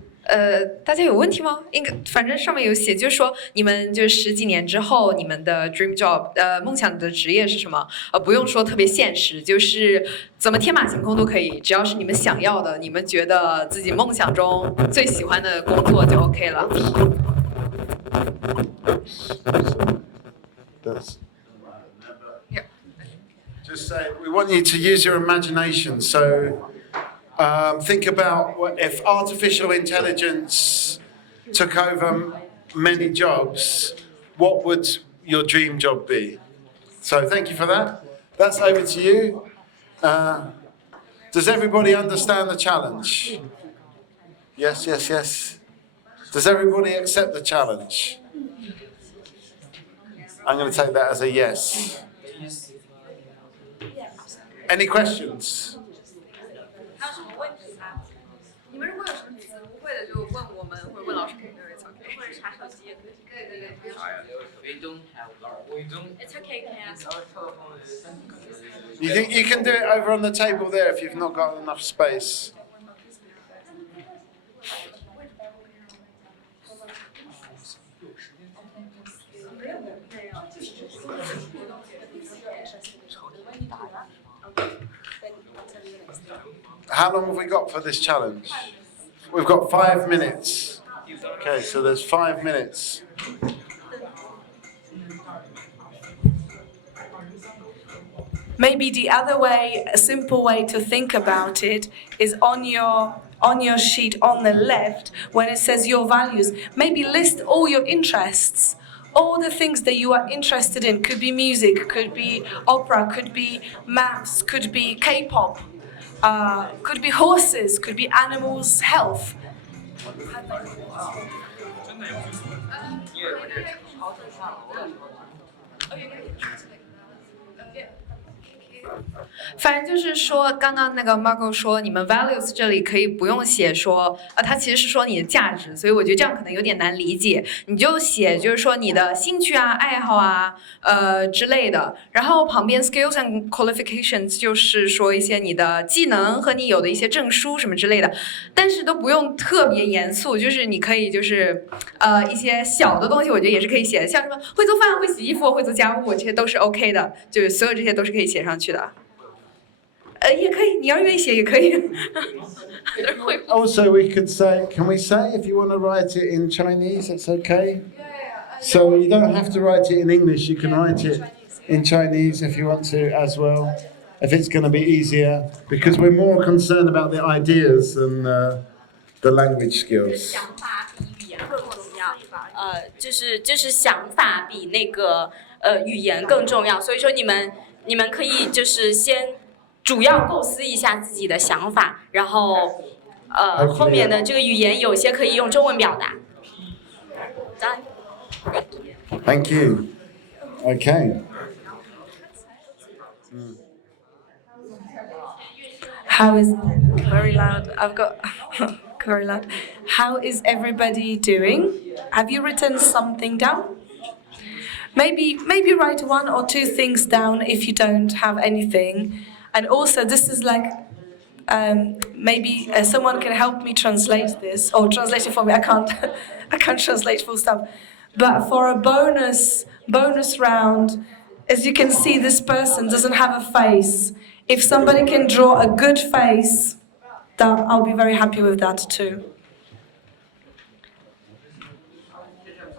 大家有问题吗？反正上面有写，就是说你们就10几年之后，你们的 dream job，梦想的职业是什么？不用说特别现实，就是怎么天马行空都可以，只要是你们想要的，你们觉得自己梦想中最喜欢的工作就 OK 了。Just say, we want you to use your imagination. So think about if artificial intelligence took over many jobs, what would your dream job be? So thank you for that. That's over to you. Does everybody understand the challenge? Yes, yes, yes. Does everybody accept the challenge? I'm going to take that as a yes. Any questions? 你们如果有什么词不会的，就问我们或者问老师，或者查手机也可以。对对对，不用。We don't have. We don't. It's okay. Can I ask? You can do it over on the table there if you've not got enough space. How long have we got for this challenge? We've got 5 minutes. Okay, so there's 5 minutes. Maybe the other way, a simple way to think about it is on your sheet on the left when it says your values, maybe list all your interests. All the things that you are interested in could be music, could be opera, could be maths, could be K-pop, could be horses, could be animals, health.反正就是说，刚刚那个 Margot 说，你们 values 这里可以不用写说，它其实是说你的价值，所以我觉得这样可能有点难理解。你就写就是说你的兴趣啊、爱好啊，之类的。然后旁边 skills and qualifications 就是说一些你的技能和你有的一些证书什么之类的，但是都不用特别严肃，就是你可以就是一些小的东西，我觉得也是可以写的，像什么会做饭、会洗衣服、会做家务，这些都是 OK 的，就是所有这些都是可以写上去的。也可以，你要愿意写也可以。Also, we could say, can we say if you want to write it in Chinese, it's okay? So you don't have to write it in English, you can write it in Chinese if you want to as well, if it's going to be easier, because we're more concerned about the ideas than the language skills. 就是想法比那个语言更重要，所以说你们可以就是先主要构思一下自己的想法，然后后面的这个语言有些可以用中文表达。Thank you. Okay. How is very loud? I've got very loud. How is everybody doing? Have you written something down? Maybe write 1 or 2 things down if you don't have anything. And also, this is like maybe someone can help me translate this or translate it for me. I can't translate full stop. But for a bonus round, as you can see, this person doesn't have a face. If somebody can draw a good face, that I'll be very happy with that too.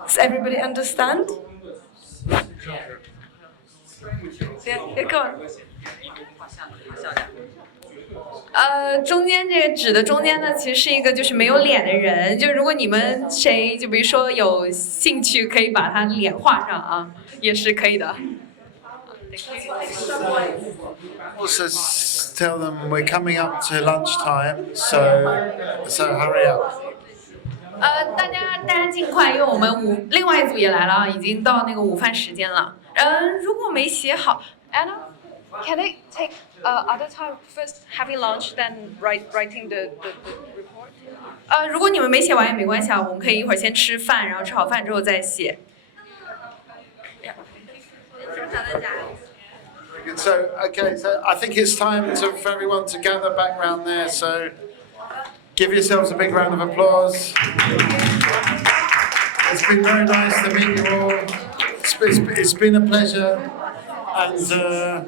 Does everybody understand? Yeah, go on. 中间这个纸的中间呢，其实是一个就是没有脸的人，就如果你们谁就比如说有兴趣，可以把他脸画上啊，也是可以的。Also tell them we're coming up to lunchtime, so hurry up. 大家尽快，因为我们另外一组也来了，已经到那个午饭时间了。如果没写好 ，Anna，can I take other time first having lunch then writing the report？如果你们没写完也没关系啊，我们可以一会儿先吃饭，然后吃好饭之后再写。So I think it's time for everyone to gather back round there. So give yourselves a big round of applause. It's been very nice to meet you all. It's been a pleasure, and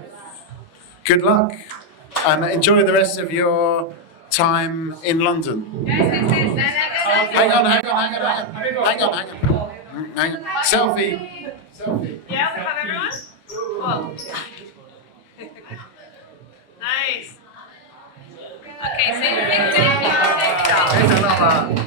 good luck, and enjoy the rest of your time in London. Hang on. Selfie. Yeah, we have everyone? Whoa. Nice. Okay, so you picked it.